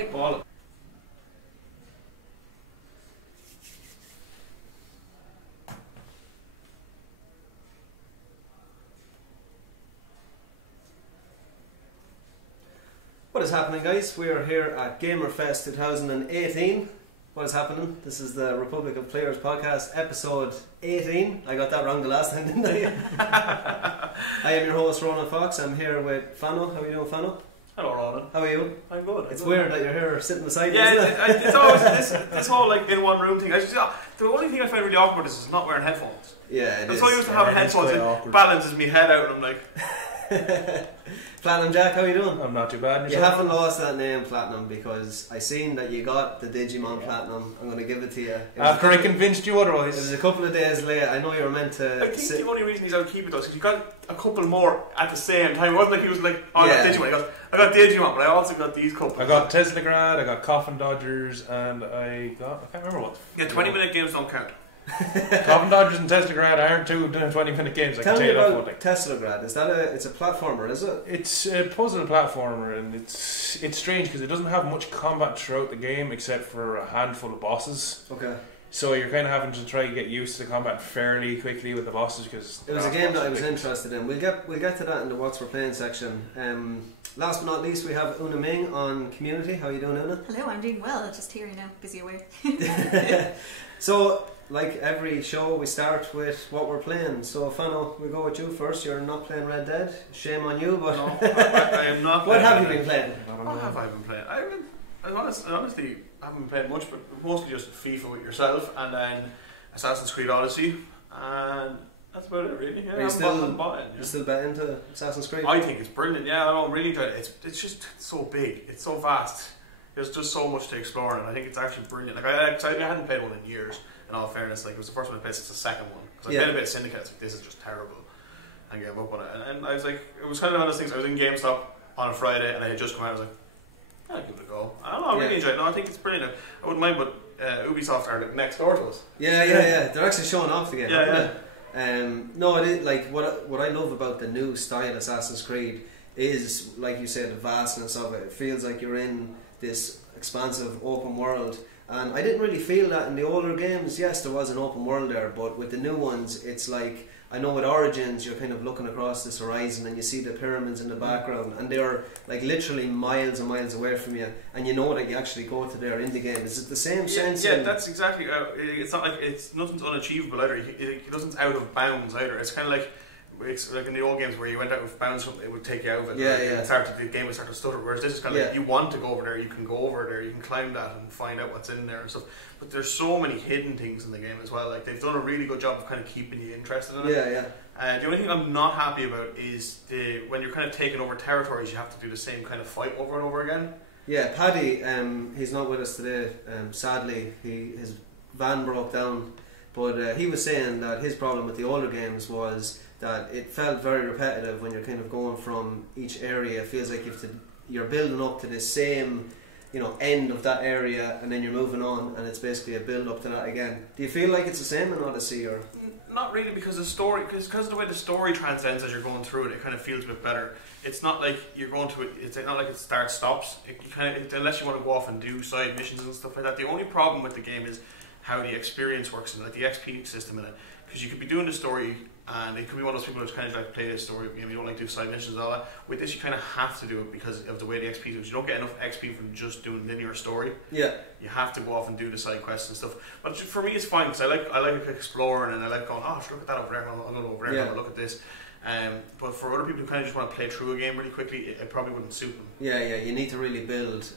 Right. Ball. What is happening, guys? We are here at Gamerfest 2018. What is happening? This is the Republic of Players podcast, episode 18. I got that wrong the last time, didn't I? I am your host, Ronan Fox. I'm here with Fano. How are you doing, Fano? Hello, Ronan. How are you? I'm good. It's weird that you're here sitting beside me, yeah, isn't it? it's always this whole like in one room thing. The only thing I find really awkward is not wearing headphones. Yeah, I'm so used to having headphones. It balances me head out, and I'm like. Platinum Jack, how are you doing? I'm not too bad. You haven't lost that name, Platinum, because I seen that you got the Digimon Platinum. I'm going to give it to you. After I convinced you otherwise. It was a couple of days late. I know you were meant to. I think the only reason he's out to keep it though is because you got a couple more at the same time. It wasn't like he was like, oh, I got Digimon. I got Digimon, but I also got these couple. I got Teslagrad, I got Coffin Dodgers, and I can't remember what. Yeah, 20-minute games don't count. Coffin Dodgers and Teslagrad aren't two 20-minute games. I Tell can me tell you about that. Teslagrad. Is that it's a platformer, is it? It's a puzzle platformer, and it's strange because it doesn't have much combat throughout the game except for a handful of bosses. Okay. So you're kind of having to try to get used to combat fairly quickly with the bosses because it was a game that I was interested in. We'll get to that in the what's we're playing section. Last but not least, we have Una Ming on community. How are you doing, Una? Hello, I'm doing well. Just here now, busy away. So, like every show, we start with what we're playing. So, Fano, we'll go with you first. You're not playing Red Dead. Shame on you, but no, I am not. What have you been playing? What have I been playing? I honestly haven't been playing much, but mostly just FIFA with yourself, and then Assassin's Creed Odyssey, and that's about it, really. Yeah, Are you still bet into Assassin's Creed? I think it's brilliant. Yeah, I don't really enjoy it. It's just so big. It's so vast. There's just so much to explore, and I think it's actually brilliant. Like I hadn't played one in years. In all fairness, like it was the first one I played since the second one. Because I played a bit of Syndicate. I was like, this is just terrible, and gave up on it. And I was like, it was kind of one of those things. I was in GameStop on a Friday, and I had just come out. I was like, I'll give it a go. I don't know. I really enjoy it. No, I think it's brilliant. I wouldn't mind, but Ubisoft are like next door to us. Yeah. They're actually showing off the game. Yeah. No, it is like what I love about the new style Assassin's Creed is, like you said, the vastness of it. It feels like you're in this expansive open world, and I didn't really feel that in the older games. Yes, there was an open world there, but with the new ones, it's like, I know with Origins you're kind of looking across this horizon and you see the pyramids in the background, and they're like literally miles and miles away from you, and you know that you actually go to there in the game. Is it the same sense? Yeah, that's exactly. It's not like nothing's unachievable either. Nothing's out of bounds either. It's kind of like. It's like in the old games where you went out of bounds, it would take you out of it. The game would start to stutter. Whereas this is kind of like, you want to go over there, you can go over there, you can climb that and find out what's in there and stuff. But there's so many hidden things in the game as well. Like they've done a really good job of kind of keeping you interested in it. The only thing I'm not happy about is when you're kind of taking over territories, you have to do the same kind of fight over and over again. Yeah, Paddy, he's not with us today. Sadly, his van broke down. But he was saying that his problem with the older games was that it felt very repetitive when you're kind of going from each area. It feels like you're building up to the same, end of that area, and then you're moving on, and it's basically a build up to that again. Do you feel like it's the same in Odyssey, or? Not really, because the story, because of the way the story transcends as you're going through it, it kind of feels a bit better. It's not like you're going to it. It's not like it starts stops. Unless you want to go off and do side missions and stuff like that. The only problem with the game is how the experience works and like the XP system in it, because you could be doing the story and it could be one of those people who's kind of like play this story, you don't like to do side missions and all that. With this you kind of have to do it because of the way the XP goes. You don't get enough XP from just doing linear story. You have to go off and do the side quests and stuff. But for me it's fine, because I like exploring, and I like going, oh look at that over there, I'll go over there, I'll look at this. But for other people who kind of just want to play through a game really quickly, it probably wouldn't suit them. You need to really build.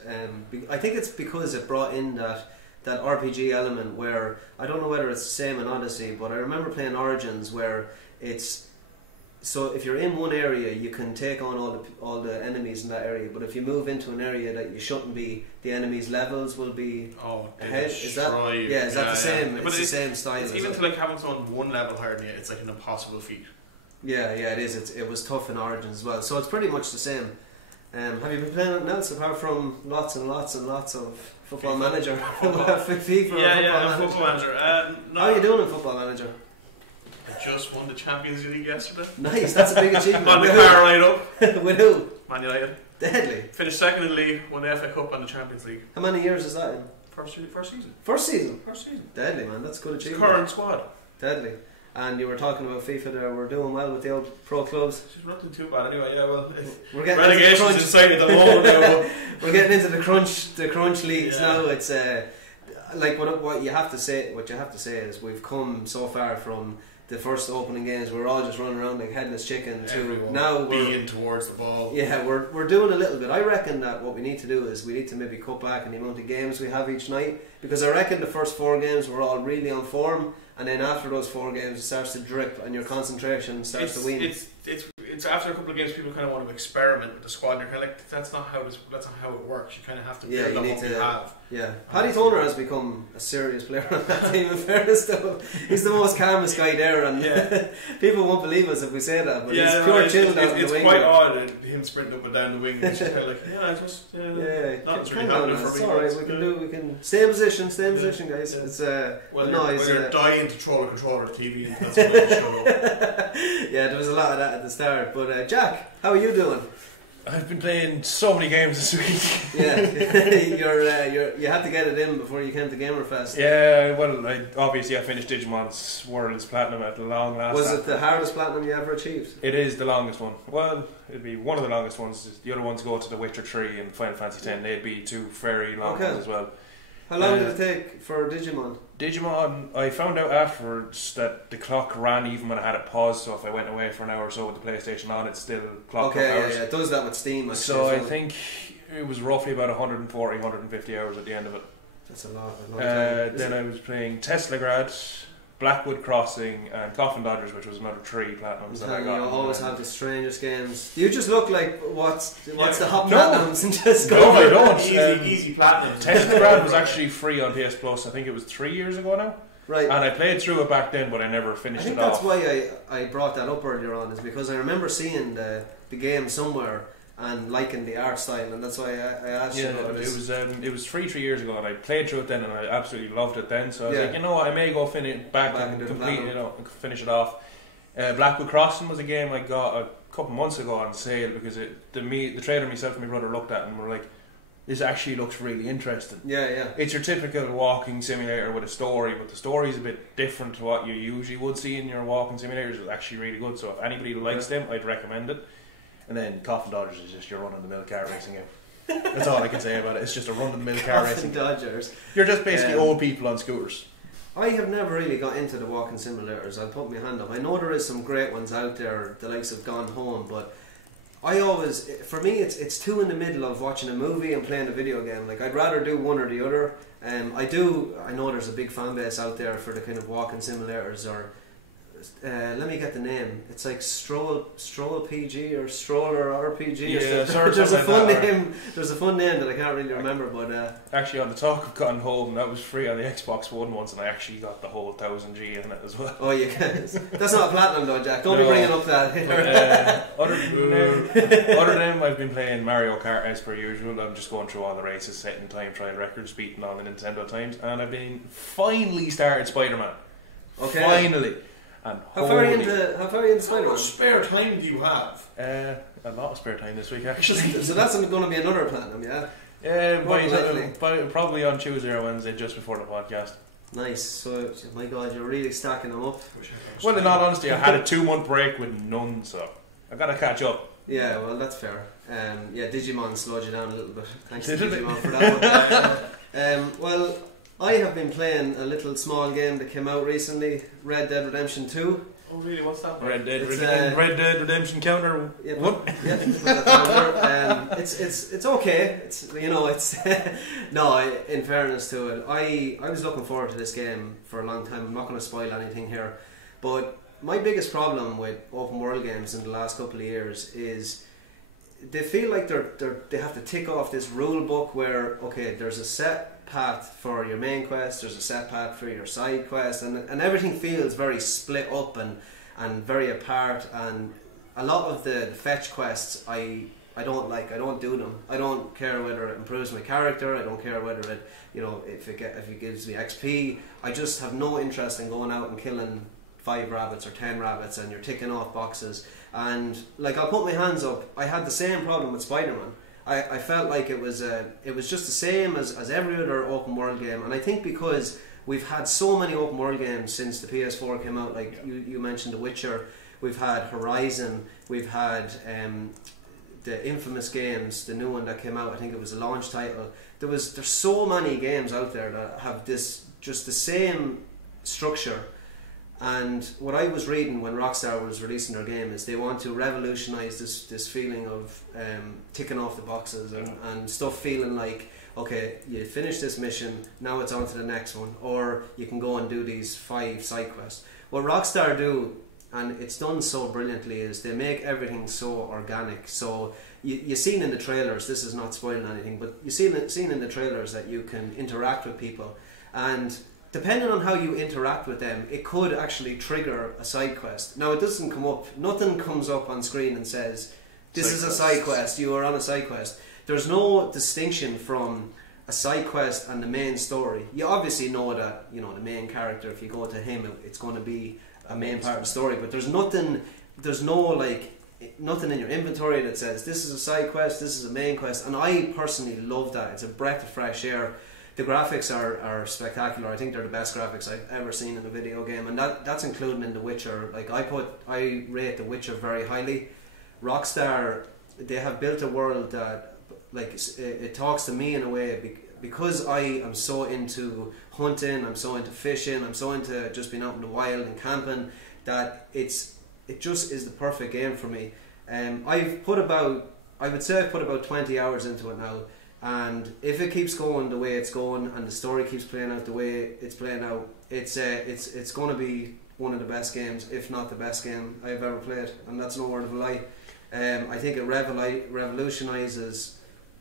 I think it's because it brought in that RPG element where, I don't know whether it's the same in Odyssey, but I remember playing Origins where it's, so if you're in one area you can take on all the enemies in that area, but if you move into an area that you shouldn't be, the enemies' levels will be ahead. Is that the same? It's the same style. It's even to like having someone one level higher than you, it's like an impossible feat. Yeah, it is. It was tough in Origins as well, so it's pretty much the same. Have you been playing anything else apart from lots and lots and lots of Football Manager? FIFA Football Manager. How are you doing in Football Manager? I just won the Champions League yesterday. Nice, that's a big achievement. On the car ride up. With who? Man United. Deadly. Finished second in the league, won the FA Cup and the Champions League. How many years is that in? First season. First season? First season. Deadly, man. That's a good achievement. Current squad. Deadly. And you were talking about FIFA there. We're doing well with the old pro clubs. It's not too bad anyway. Yeah, well, we're getting relegation's inside at the moment. We're getting into the crunch leagues now. It's like what you have to say. What you have to say is we've come so far from the first opening games. We're all just running around like headless chicken. To now we're being towards the ball. Yeah, we're doing a little bit. I reckon that what we need to do is we need to maybe cut back on the amount of games we have each night, because I reckon the first 4 games we're all really on form. And then after those 4 games, it starts to drip, and your concentration starts to wane. It's after a couple of games, people kind of want to experiment with the squad. And you're kind of like, that's not how it works. You kind of have to build up what you have. Yeah, Paddy Toner has become a serious player on that team. In fairness, though, he's the most calmest guy there, and people won't believe us if we say that. But he's pure chilled out on the wing. It's quite odd him sprinting up and down the wing. And it's just kind of like, nothing's really happening for me. It's alright. We can stay in position, guys. Yeah. It's you're dying to throw a controller to TV, and that's what show up. Yeah, there was a lot of that at the start. But Jack, how are you doing? I've been playing so many games this week. Yeah, you had to get it in before you came to Gamerfest. Yeah, well, I finished Digimon's World's Platinum at the long last. Was it the hardest platinum you ever achieved? It is the longest one. Well, it'd be one of the longest ones. The other ones go to The Witcher 3 and Final Fantasy X. They'd be 2 very long ones as well. How long did it take for Digimon? Digimon, I found out afterwards that the clock ran even when I had it paused, so if I went away for an hour or so with the PlayStation on, it still clocked hours. Yeah, it does that with Steam. Actually, so I think it was roughly about 140, 150 hours at the end of it. That's a lot. Then I was playing Teslagrad, Blackwood Crossing, and Coffin Dodgers, which was another 3 platinums that I got. You always have the strangest games. You just look like what's the hot no. platinums and just go. No, I don't. Easy platinums. Teslagrad was actually free on PS Plus. I think it was 3 years ago now. Right. And I played through it back then, but I never finished it off. I think that's why I brought that up earlier on, is because I remember seeing the game somewhere and liking the art style, and that's why I asked you about this. It was 3 years ago, and I played through it then, and I absolutely loved it then. So I was like, you know what, I may go back and complete, finish it off. Blackwood Crossing was a game I got a couple months ago on sale, because the trailer myself and my brother looked at and were like, this actually looks really interesting. Yeah. It's your typical walking simulator with a story, but the story is a bit different to what you usually would see in your walking simulators. It's actually really good, so if anybody likes them, I'd recommend it. And then Coffin Dodgers is just your run-of-the-mill car racing game. That's all I can say about it. It's just a run-of-the-mill car racing game. Dodgers. You're just basically old people on scooters. I have never really got into the walking simulators. I'll put my hand up. I know there is some great ones out there, the likes of Gone Home, but for me, it's too in the middle of watching a movie and playing a video game. Like, I'd rather do one or the other. I know there's a big fan base out there for the kind of walking simulators, or let me get the name. It's like Stroll PG or Stroller RPG. Yeah, there's a fun name. There's a fun name that I can't really remember. But actually, on the talk of Gone Home, that was free on the Xbox One once, and I actually got the whole 1000G in it as well. Oh, you can. That's not a platinum though, Jack. Don't be bringing up that. Other than them, I've been playing Mario Kart as per usual. I'm just going through all the races, setting time trial records, beating all the Nintendo times, and I've been finally started Spider-Man. Okay. Finally. And how far are you into Spider-Man? How much spare time do you have? A lot of spare time this week, actually. So that's going to be another platinum, yeah? Probably on Tuesday or Wednesday, just before the podcast. Nice. So, my God, you're really stacking them up. Well, in all honesty, I had a 2-month break with none, so I've got to catch up. Yeah, well, that's fair. Digimon slowed you down a little bit. Thanks to Digimon for that one. Well, I have been playing a little small game that came out recently, Red Dead Redemption 2. Oh really? What's that? Red Dead Redemption Counter. Yeah, what? Yeah, it's okay. In fairness to it, I was looking forward to this game for a long time. I'm not going to spoil anything here, but my biggest problem with open world games in the last couple of years is they feel like they have to tick off this rule book where, okay, there's a set path for your main quest, there's a set path for your side quest, and everything feels very split up and very apart, and a lot of the fetch quests I don't like. I don't do them. I don't care whether it improves my character. I don't care whether it, if it gives me XP. I just have no interest in going out and killing 5 rabbits or 10 rabbits and you're ticking off boxes. And like, I'll put my hands up, I had the same problem with Spider-Man. I felt like it was just the same as every other open world game, and I think because we've had so many open world games since the PS4 came out, like you mentioned The Witcher, we've had Horizon, we've had the infamous games, the new one that came out, I think it was a launch title. There's so many games out there that have this just the same structure. And what I was reading when Rockstar was releasing their game is they want to revolutionise this feeling of ticking off the boxes and stuff feeling like, okay, you finish this mission, now it's on to the next one, or you can go and do these 5 side quests. What Rockstar do, and it's done so brilliantly, is they make everything so organic. So you've seen in the trailers, this is not spoiling anything, but you've seen in the trailers that you can interact with people, and depending on how you interact with them, it could actually trigger a side quest. Now, it doesn't come up, nothing comes up on screen and says, this is a side quest, you are on a side quest. There's no distinction from a side quest and the main story. You obviously know that, you know, the main character, if you go to him, it's going to be a main part of the story, but there's nothing in your inventory that says, this is a side quest, this is a main quest, and I personally love that. It's a breath of fresh air. The graphics are spectacular. I think they're the best graphics I've ever seen in a video game, and that's including in The Witcher. Like I rate The Witcher very highly. Rockstar, they have built a world that, like, it talks to me in a way because I am so into hunting, I'm so into fishing, I'm so into just being out in the wild and camping, that it just is the perfect game for me. I would say I've put about 20 hours into it now. And if it keeps going the way it's going, and the story keeps playing out the way it's playing out, it's going to be one of the best games, if not the best game I've ever played, and that's no word of a lie. I think it revolutionises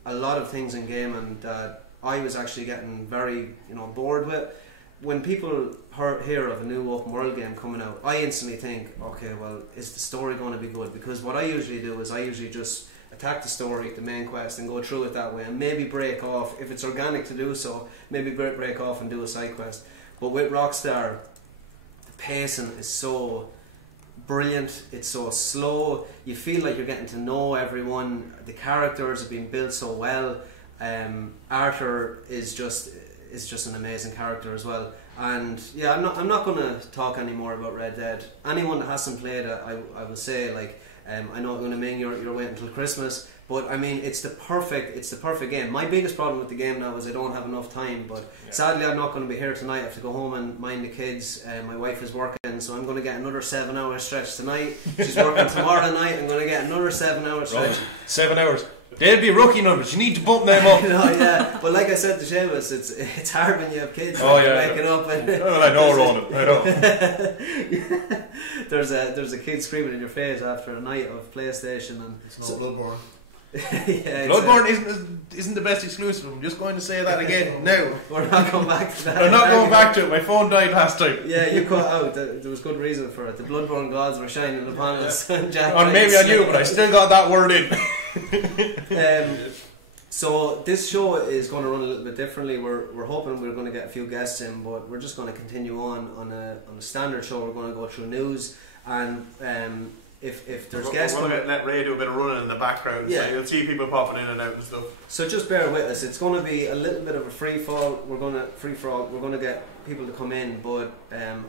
a lot of things in gaming that I was actually getting very bored with. When people hear of a new open world game coming out, I instantly think, okay, well, is the story going to be good? Because what I usually do is I usually just attack the story, the main quest, and go through it that way, and maybe break off, if it's organic to do so, maybe break off and do a side quest. But with Rockstar, the pacing is so brilliant, it's so slow, you feel like you're getting to know everyone, the characters have been built so well. Arthur is just an amazing character as well. And yeah, I'm not going to talk anymore about Red Dead. Anyone that hasn't played it, I will say, like, I know, going to mean you're waiting until Christmas, but I mean it's the perfect game. My biggest problem with the game now is I don't have enough time, but sadly I'm not going to be here tonight. I have to go home and mind the kids. My wife is working, so I'm going to get another 7 hour stretch tonight. She's working tomorrow night. I'm going to get another 7 hour stretch. Right. 7 hours. They'll be rookie numbers. You need to bump them up. Yeah. But like I said to Seamus, it's hard when you have kids. Waking up and I know, Ronan. I know. There's a kid screaming in your face after a night of PlayStation, and it's not Bloodborne. Bloodborne isn't the best exclusive. I'm just going to say that again. No, we're not going back to that. We're not going back to it. My phone died last time. Yeah, you cut out. There was good reason for it. The Bloodborne gods were shining upon us. Or maybe I knew, but I still got that word in. So this show is going to run a little bit differently. We're hoping we're going to get a few guests in, but we're just going to continue on a standard show. We're going to go through news, and if there's guests, we're going to let Ray do a bit of running in the background. Yeah. So you'll see people popping in and out and stuff. So just bear with us. It's going to be a little bit of a free fall. We're going to get people to come in, but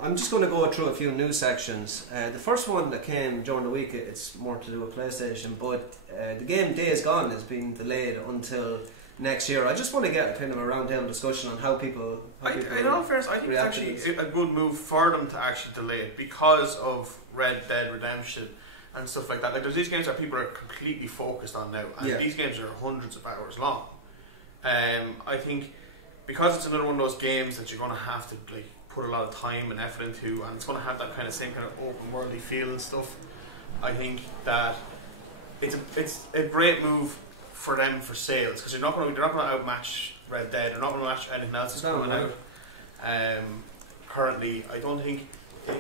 I'm just going to go through a few news sections. The first one that came during the week, it's more to do with PlayStation, but the game Days Gone has been delayed until next year. I just want to get kind of a round table discussion on how people. In all fairness, I think it's actually a good move for them to actually delay it because of Red Dead Redemption and stuff like that. Like, there's these games that people are completely focused on now, and these games are hundreds of hours long. I think because it's another one of those games that you're going to have to like put a lot of time and effort into, and it's going to have that kind of same kind of open worldy feel and stuff. I think that it's a great move for them for sales, because they're not going to outmatch Red Dead. They're not going to match anything else that's coming out. Currently, I don't think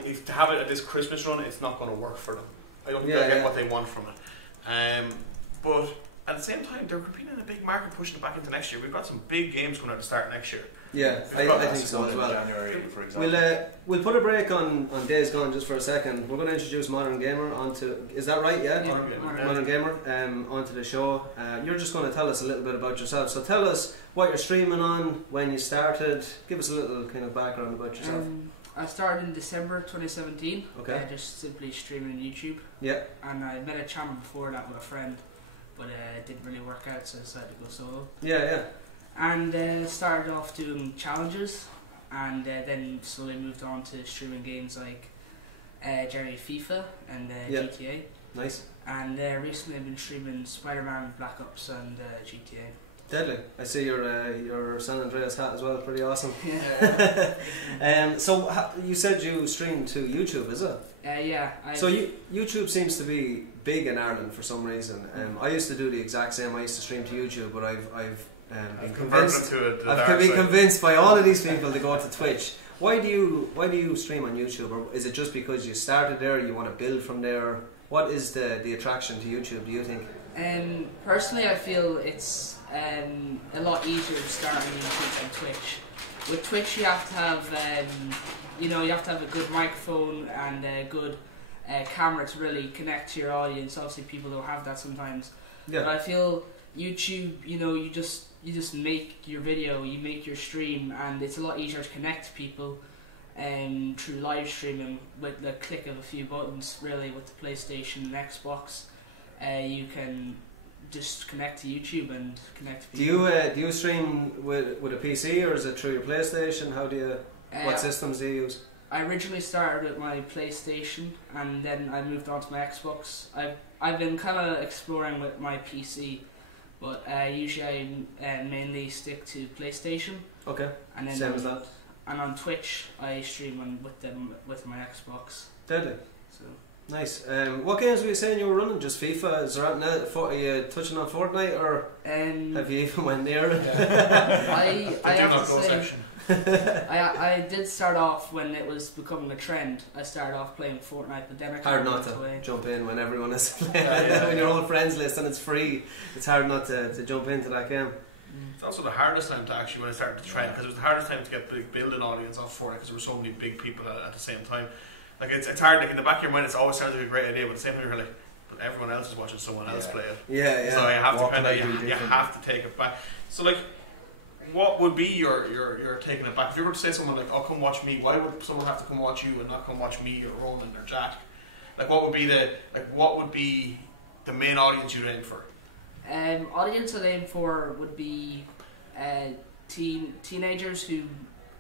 if to have it at this Christmas run, it's not going to work for them. I don't think they'll get what they want from it. But at the same time, they're competing in a big market, pushing it back into next year. We've got some big games coming out to start next year. Yeah, I think so as well. January, for example. We'll put a break on Days Gone just for a second. We're going to introduce Modern Gamer onto. Is that right? Yeah, Modern Gamer onto the show. You're just going to tell us a little bit about yourself. So tell us what you're streaming on, when you started. Give us a little kind of background about yourself. I started in December 2017. Okay. Just simply streaming on YouTube. Yeah. And I met a channel before that with a friend, but it didn't really work out, so I decided to go solo. Yeah. And started off doing challenges, and then slowly moved on to streaming games like generally FIFA and GTA. Nice. And recently I've been streaming Spider-Man, Black Ops and GTA. Deadly. I see your San Andreas hat as well. Pretty awesome. Yeah. So you said you stream to YouTube, is it? Yeah. So YouTube seems to be big in Ireland for some reason. I used to do the exact same. I used to stream to YouTube, but I've been convinced by all of these people to go to Twitch. Why do you stream on YouTube? Or is it just because you started there, you want to build from there? What is the attraction to YouTube, do you think? Personally, I feel it's a lot easier to start on YouTube than Twitch. With Twitch, you have to have you have to have a good microphone and a good camera to really connect to your audience. Obviously, people don't have that sometimes. Yeah. But I feel YouTube, you just make your video, you make your stream, and it's a lot easier to connect to people through live streaming with the click of a few buttons. Really, with the PlayStation and Xbox, you can just connect to YouTube and connect to people. Do you stream with a PC, or is it through your PlayStation? How do you? What systems do you use? I originally started with my PlayStation, and then I moved on to my Xbox. I've been kind of exploring with my PC, but usually I mainly stick to PlayStation. Okay. And then same as that. And on Twitch, I stream with my Xbox. Deadly. So. Nice. What games were you saying you were running? Just FIFA? Is there are you touching on Fortnite, or have you even went near it? I have to say, I did start off when it was becoming a trend. I started off playing Fortnite, but then I hard not to jump in when everyone is playing. When your whole friends list and it's free, it's hard not to jump into that game. It's also the hardest time to actually, when it started to trend, because it was the hardest time to build an audience off Fortnite, because there were so many big people at the same time. Like it's hard. Like in the back of your mind, it always sounds like a great idea, but at the same time, you're like, but everyone else is watching someone else play it. Yeah. So you have to you have to take it back. So like, what would be your taking it back? If you were to say someone like, "Oh, come watch me," why would someone have to come watch you and not come watch me or Roman or Jack? Like, what would be the main audience you'd aim for? Audience I'd aim for would be teenagers who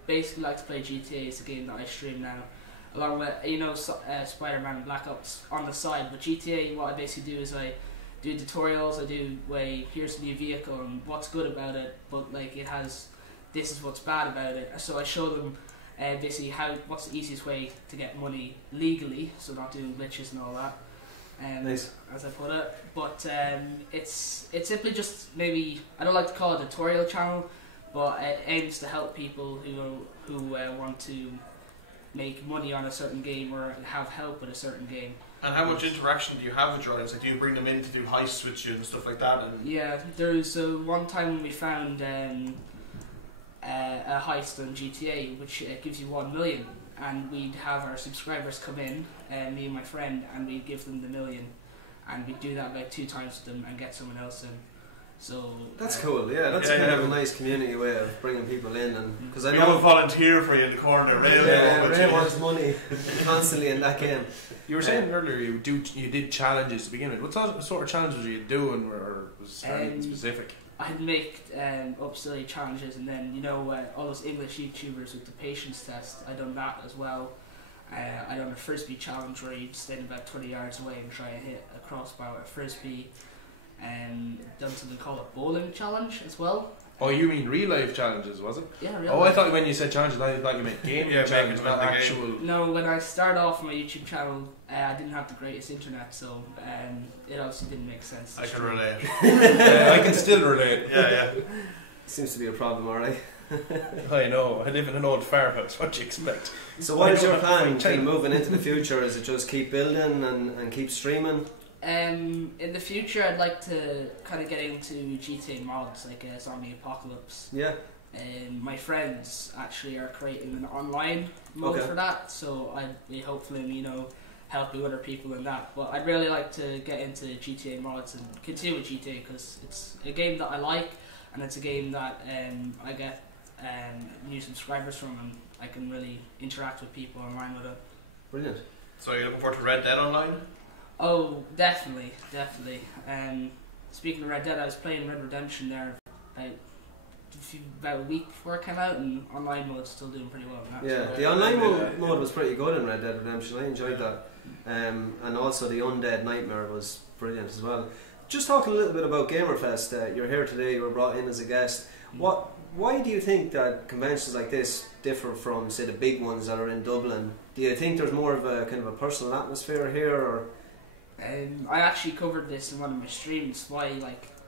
basically like to play GTA. It's a game that I stream now, along with Spider-Man and Black Ops on the side. But GTA, what I basically do is I do tutorials. I do here's a new vehicle and what's good about it, but like this is what's bad about it. So I show them basically what's the easiest way to get money legally, so not doing glitches and all that. Nice. As I put it, but it's simply just, maybe I don't like to call it a tutorial channel, but it aims to help people who want to make money on a certain game or have help with a certain game. And how much interaction do you have with your audience? Like, do you bring them in to do heists with you and stuff like that? And yeah, there's one time when we found a heist on GTA, which gives you 1 million. And we'd have our subscribers come in, me and my friend, and we'd give them the 1 million, and we'd do that about 2 times with them and get someone else in. So that's cool. Yeah, that's kind of a nice community way of bringing people in, and because I we know have a volunteer for you in the corner. Ray wants money constantly in that game. You were saying earlier you did challenges to begin with. What sort of challenges were you doing, or was anything specific? I'd make up silly challenges, and then all those English YouTubers with the patience test. I done that as well. I done a frisbee challenge where you'd stand about 20 yards away and try and hit a crossbar with a frisbee. Done something called a bowling challenge as well. Oh, you mean real life challenges, was it? Yeah, real life. I thought when you said challenges, I thought you meant gaming challenges, not actual. No, when I started off my YouTube channel, I didn't have the greatest internet, so it obviously didn't make sense. I can relate. I can still relate. Yeah. Seems to be a problem, alright. I know. I live in an old farmhouse. What do you expect? So, what is your plan moving into the future? Is it just keep building and keep streaming? In the future, I'd like to kind of get into GTA mods, like Zombie Apocalypse. Yeah. My friends actually are creating an online mode for that, so I'd be hopefully, helping other people in that. But I'd really like to get into GTA mods and continue with GTA because it's a game that I like, and it's a game that I get new subscribers from, and I can really interact with people online with it. Brilliant. So are you looking forward to Red Dead Online? Oh, definitely. Speaking of Red Dead, I was playing Red Redemption there about a week before it came out, and online mode's still doing pretty well. Yeah, the online mode was pretty good in Red Dead Redemption. I enjoyed that, and also the Undead Nightmare was brilliant as well. Just talking a little bit about Gamerfest. You're here today. You were brought in as a guest. Why do you think that conventions like this differ from, say, the big ones that are in Dublin? Do you think there's more of a kind of a personal atmosphere here, or? I actually covered this in one of my streams. Why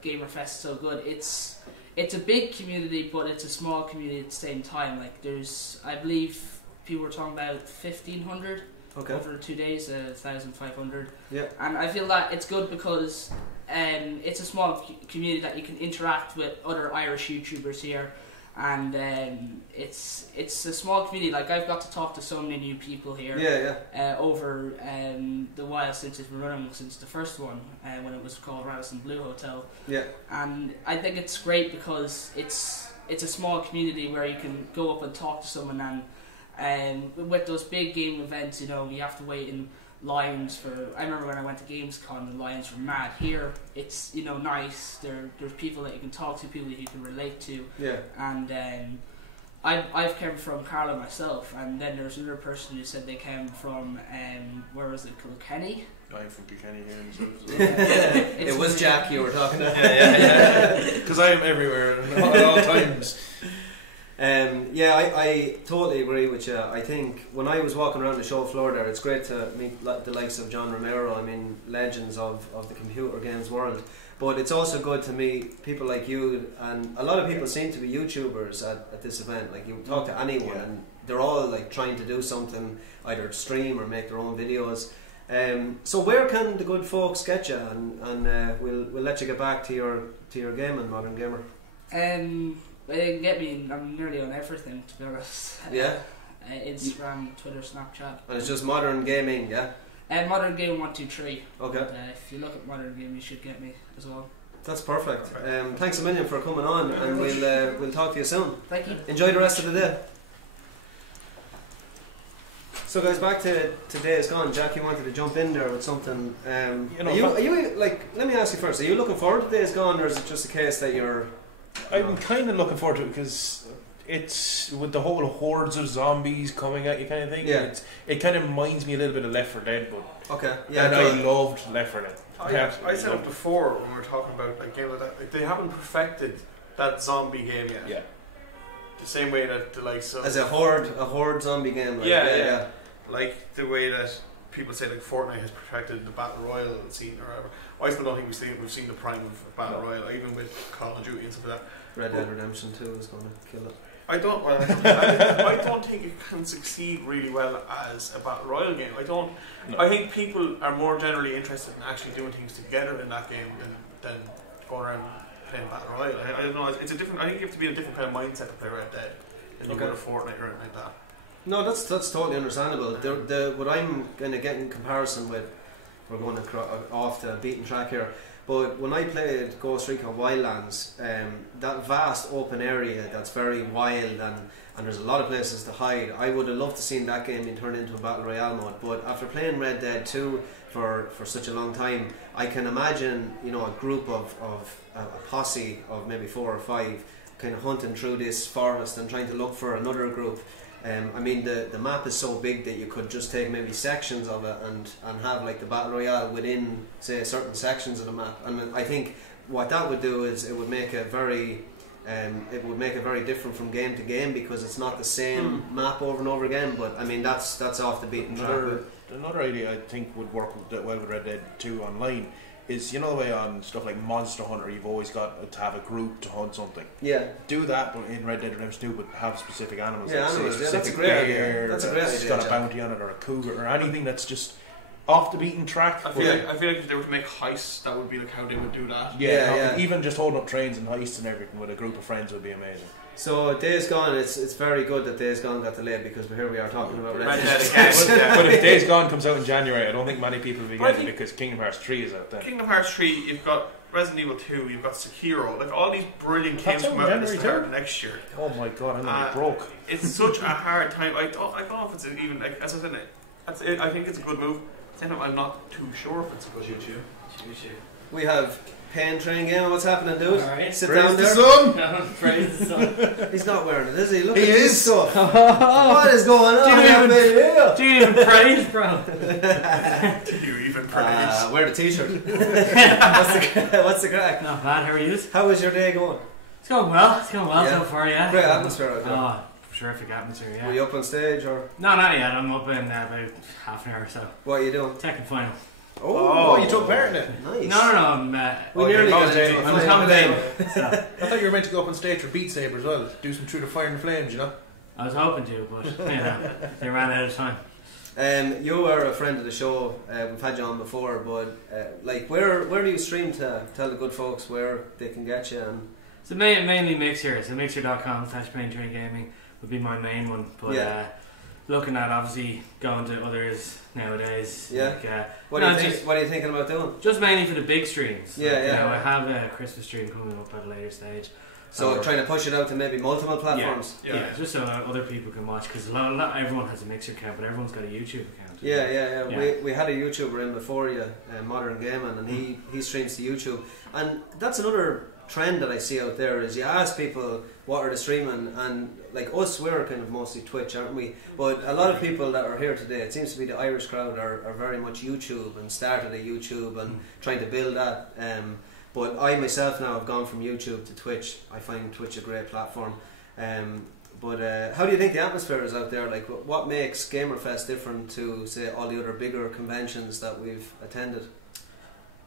Gamerfest is so good? It's a big community, but it's a small community at the same time. I believe people were talking about 1,500 over 2 days, 1,500. Yeah. And I feel that it's good because it's a small community that you can interact with other Irish YouTubers here, and it's a small community. I've got to talk to so many new people here. Over the while since it's been running, since the first one when it was called Radisson Blue Hotel. Yeah. And I think it's great because it's a small community where you can go up and talk to someone, and with those big game events, you have to wait in lines for. I remember when I went to Gamescom, the lines were mad. Here, it's nice. There's people that you can talk to, people that you can relate to. Yeah. And I've come from Carlow myself, and then there's another person who said they came from where was it, Kilkenny? I'm from Kilkenny here. It was Jack you were talking to. Because I am everywhere at all times. I totally agree with you. I think when I was walking around the show floor there, it's great to meet the likes of John Romero. I mean, legends of the computer games world. But it's also good to meet people like you, and a lot of people seem to be YouTubers at this event. You talk to anyone, and they're all trying to do something, either stream or make their own videos. So where can the good folks get you? And we'll let you get back to your gaming, Modern Gamer. They can get me. I'm nearly on everything, to be honest. Yeah. Instagram, Twitter, Snapchat. And it's just Modern Gaming, yeah. And Modern Game 123. Okay. But, if you look at Modern Game, you should get me as well. That's perfect. Thanks a million for coming on, and we'll talk to you soon. Thank you. Enjoy the rest of the day. So guys, back to Days Gone. Jack, you wanted to jump in there with something. Are you let me ask you first. Are you looking forward to Days Gone, or is it just a case that you're? I'm kind of looking forward to it because it's with the whole hordes of zombies coming at you kind of thing. Yeah. It kind of reminds me a little bit of Left 4 Dead, but okay. Yeah. And I loved Left 4 Dead. I said it before when we were talking about games like that. They haven't perfected that zombie game yet. Yeah. The same way that the likes of as a horde zombie game. Yeah. Like the way that people say Fortnite has perfected the battle royale scene or whatever. I still don't think we've seen the prime of battle royale, even with Call of Duty and stuff like that. Red Dead Redemption 2 is going to kill it. I don't think it can succeed really well as a battle royale game. I think people are more generally interested in actually doing things together in that game than going around playing battle royale. I don't know. It's a different. I think you have to be in a different kind of mindset to play Red Dead than you go to Fortnite or anything like that. No, that's totally understandable. What I'm going to get in comparison with, we're going off the beaten track here, but when I played Ghost Recon Wildlands, that vast open area that's very wild and there's a lot of places to hide, I would have loved to seen that game being turned into a Battle Royale mode. But after playing Red Dead 2 for such a long time, I can imagine a group of a posse of maybe 4 or 5 kind of hunting through this forest and trying to look for another group. I mean, the map is so big that you could just take maybe sections of it and have the Battle Royale within, say, certain sections of the map. And I think what that would do is it would make it very different from game to game, because it's not the same map over and over again. But I mean, that's off the beaten track. Another idea I think would work well with Red Dead 2 online is, the way on stuff like Monster Hunter you've always got to have a group to hunt something. Yeah. Do that, but in Red Dead Redemption 2, but have specific animals. Yeah, animals. That's a great idea. That's a great idea. It's got a bounty on it, or a cougar, or anything that's just off the beaten track. I feel like if they were to make heists, that would be like how they would do that. Yeah. Even just holding up trains and heists and everything with a group of friends would be amazing. So Days Gone, it's very good that Days Gone got delayed because here we are talking about Red Dead again. But if Days Gone comes out in January, I don't think many people will be getting it because Kingdom Hearts 3 is out then. Kingdom Hearts 3, you've got Resident Evil 2, you've got Sekiro, like all these brilliant games come out at the start of next year. Oh my god, I'm gonna be broke. It's such a hard time. I don't know if it's even like, as I said, I think it's a good move. Same time, I'm not too sure if it's a good move. We have Pen Train Game. What's happening, dude? Right. Sit Praise down the there. sun. Praise the sun. He's not wearing it, is he? Look He at is. this stuff. What is going on? Do you even praise, bro? Do you even praise? Wear the t-shirt. What's the crack? Not bad. How are you? How was your day going? It's going well. It's going well Yeah. so far. Yeah. Great atmosphere out there. Oh, terrific atmosphere. Yeah. Were you up on stage or No, not yet. I'm up in about half an hour or so. what are you doing? Second final. Oh, you took part in it. Nice. No. I'm. We nearly got okay. into a I'm final. commentating. So, I thought you were meant to go up on stage for Beat Saber as well. Do some Through the Fire and Flames, you know? I was hoping to, but they ran out of time. You are a friend of the show. We've had you on before, but like, where do you stream to? Tell the good folks where they can get you. And So mainly Mixer. So mixer.com/PenTrainGaming would be my main one. But looking at obviously going to others nowadays. Yeah. Like, what are you thinking about doing? just mainly for the big streams. Yeah, like, yeah. You know, I have a Christmas stream coming up at a later stage. So trying to push it out to maybe multiple platforms. Yeah, just so other people can watch, because everyone has a Mixer account, but everyone's got a YouTube account. Yeah. Yeah. We had a YouTuber in before you, Modern Gaming, and he streams to YouTube. And that's another trend that I see out there is you ask people what are they streaming, and like us, we're kind of mostly Twitch, aren't we? But a lot of people that are here today, it seems to be the Irish crowd are very much YouTube and started a YouTube and trying to build that. But I myself now have gone from YouTube to Twitch. I find Twitch a great platform. But how do you think the atmosphere is out there? Like, what makes Gamerfest different to, say, all the other bigger conventions that we've attended?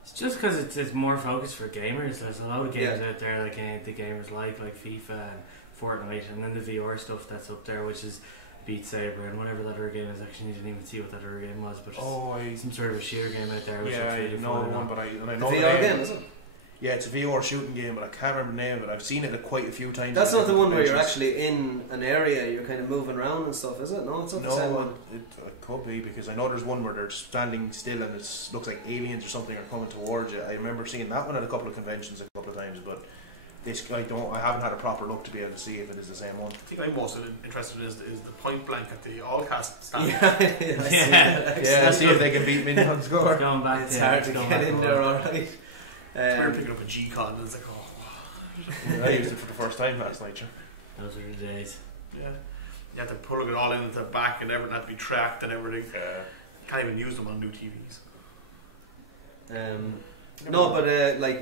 It's just because it's more focused for gamers. There's a lot of games out there like the gamers like FIFA and Fortnite, and then the VR stuff that's up there, which is Beat Saber and whatever that other game is. Actually, didn't even see what that other game was, but some sort of a shooter game out there. Which I know the one, but I know the VR game, is it? Yeah, it's a VR shooting game, but I can't remember the name of it. I've seen it quite a few times. That's not the one where you're actually in an area, you're kind of moving around and stuff, is it? No, it's not the same one. It could be, because I know there's one where they're standing still and it looks like aliens or something are coming towards you. I remember seeing that one at a couple of conventions a couple of times, but I haven't had a proper look to be able to see if it is the same one. I think I'm most interested in is the point blank at the AllCast stand. Yeah, see if they can beat me on score. Going back, it's hard to get in there, alright. We're picking up a G-Con and it's like, oh. I used it for the first time last night, sure. Those are the days. Yeah. You have to plug it all into the back and everything had to be tracked and everything. Can't even use them on new TVs. No, but like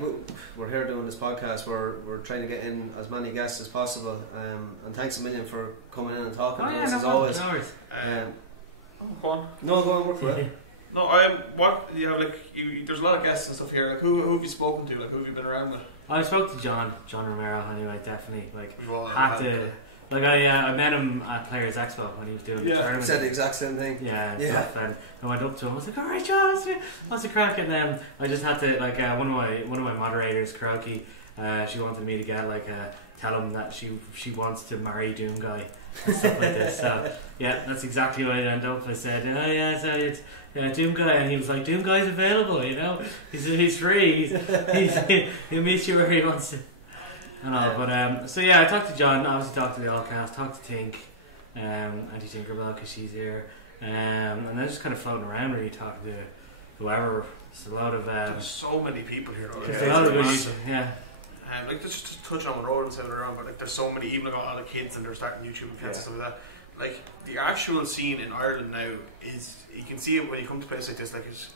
we're here doing this podcast. We're trying to get in as many guests as possible. And thanks a million for coming in and talking to us as always. Go on. No, go on, work for it. No, what you have there's a lot of guests and stuff here. Like, who have you spoken to? Like, who have you been around with? I spoke to John Romero anyway. Definitely, like I met him at Players Expo when he was doing the tournament. Said the exact same thing. Stuff, and I went up to him. I was like, "All right, John, what's the crack?" And then I just had to one of my moderators, Karaoke. She wanted me to get tell him that she wants to marry Doom Guy and stuff like this. So yeah, that's exactly what I ended up. I said, "Oh yeah, so it's Doom Guy," and he was like, "Doom Guy's available, you know. He's free. He'll meet you where he wants to." But so yeah, I talked to John. Obviously, talked to the AllCast, talked to Tink, Antit because she's here, and then just kind of floating around, really talking to whoever. There's a lot of there's so many people here. There's a lot of good people, yeah. Like just touch on the road and say what around, but like there's so many, even like a lot of kids and they're starting YouTube accounts and stuff like that. Like the actual scene in Ireland now is, you can see it when you come to places like this. Like it's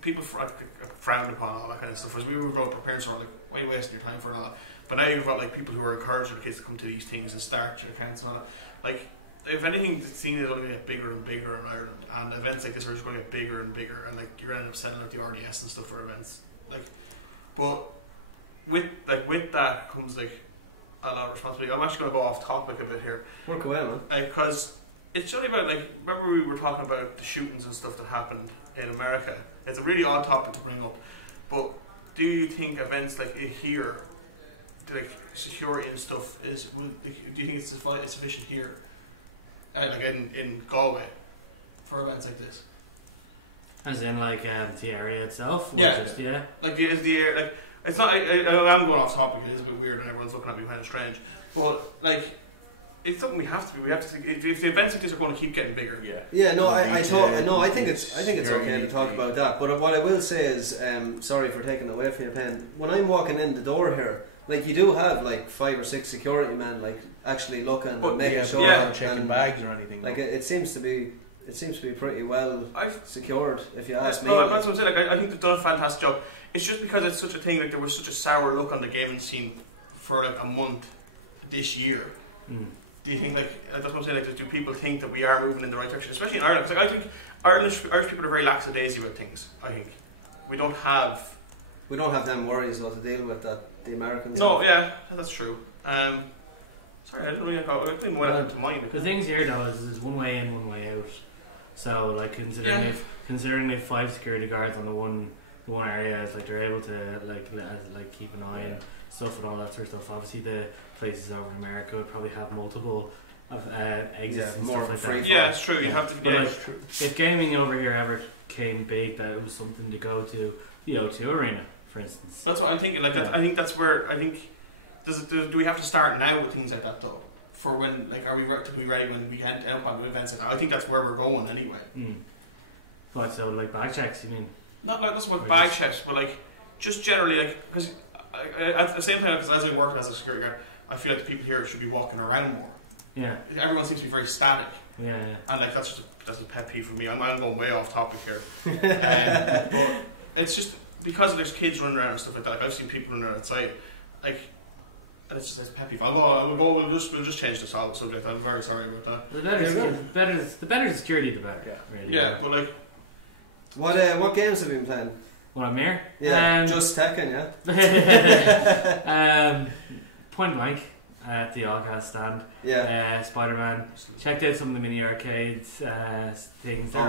people frowned upon all that kind of stuff. As we were growing up, our parents were like, "Why are you wasting your time for all that?" But now you've got like people who are encouraging their kids to come to these things and start your accounts and all that. Like, if anything, the scene is only going to get bigger and bigger in Ireland, and events like this are just going to get bigger and bigger, and like you're going to end up selling out the RDS and stuff for events. Like, but with that comes like a lot of responsibility. I'm actually going to go off topic a bit here. Work away, man. Because it's only about, like, remember we were talking about the shootings and stuff that happened in America. It's a really odd topic to bring up, but do you think events like here, like security and stuff, do you think it's sufficient here, like in Galway, for events like this? As in, like, the area itself? Or Yeah. just, yeah. Like, is the area, like, it's not, I'm going off topic, it is a bit weird and everyone's looking at me kind of strange, but, like, it's something we have to think, if the events like this are going to keep getting bigger. Yeah, no, I think it's okay to talk about that, but what I will say is, sorry for taking away from your pen, when I'm walking in the door here, like, you do have, like, 5 or 6 security men, like, actually looking and making sure, not checking bags or anything. Like, it seems to be pretty well secured, if you ask me. Well, that's what I'm saying. Like, I think they've done a fantastic job. It's just because it's such a thing. Like, there was such a sour look on the gaming scene for like a month this year. Do you think, like, that's what I'm saying? Like, do people think that we are moving in the right direction, especially in Ireland? Because, like, I think Irish people are very lackadaisy about things. I think we don't have them worries though to deal with that the Americans. No, have. yeah, that's true. Sorry, I didn't really know. I didn't want it to mind. The things here though is one way in, one way out. So, like, considering they've 5 security guards on the one area, it's like they're able to like keep an eye and stuff and all that sort of stuff. Obviously, the places over in America would probably have multiple exits and more stuff like free. that. Yeah, it's true. You have to. But Yeah, like, it's true. if gaming over here ever came big, that it was something to go to the O2 Arena, for instance. That's what I'm thinking. Like, I think that's where I think. Do we have to start now with things like that though? For when, like, are we to be ready when we end up on events like that? I think that's where we're going anyway. But so, like, bag checks, you mean? Not like that's about bag checks, but like just generally, like, because at the same time, because as I work as a security guard, I feel like the people here should be walking around more. Yeah. Everyone seems to be very static. Yeah. And like that's a pet peeve for me. I'm going way off topic here. But it's just because there's kids running around and stuff like that. Like, I've seen people running around outside, like. And it's just a pet peeve. We'll just change the subject. I'm very sorry about that. The better security, the better. Yeah. Really. Yeah, but like, what games have you been playing? Well, I'm here. Yeah, just Tekken, yeah. Point blank at the AllCast stand. Yeah. Spider-Man. Checked out some of the mini arcades things. I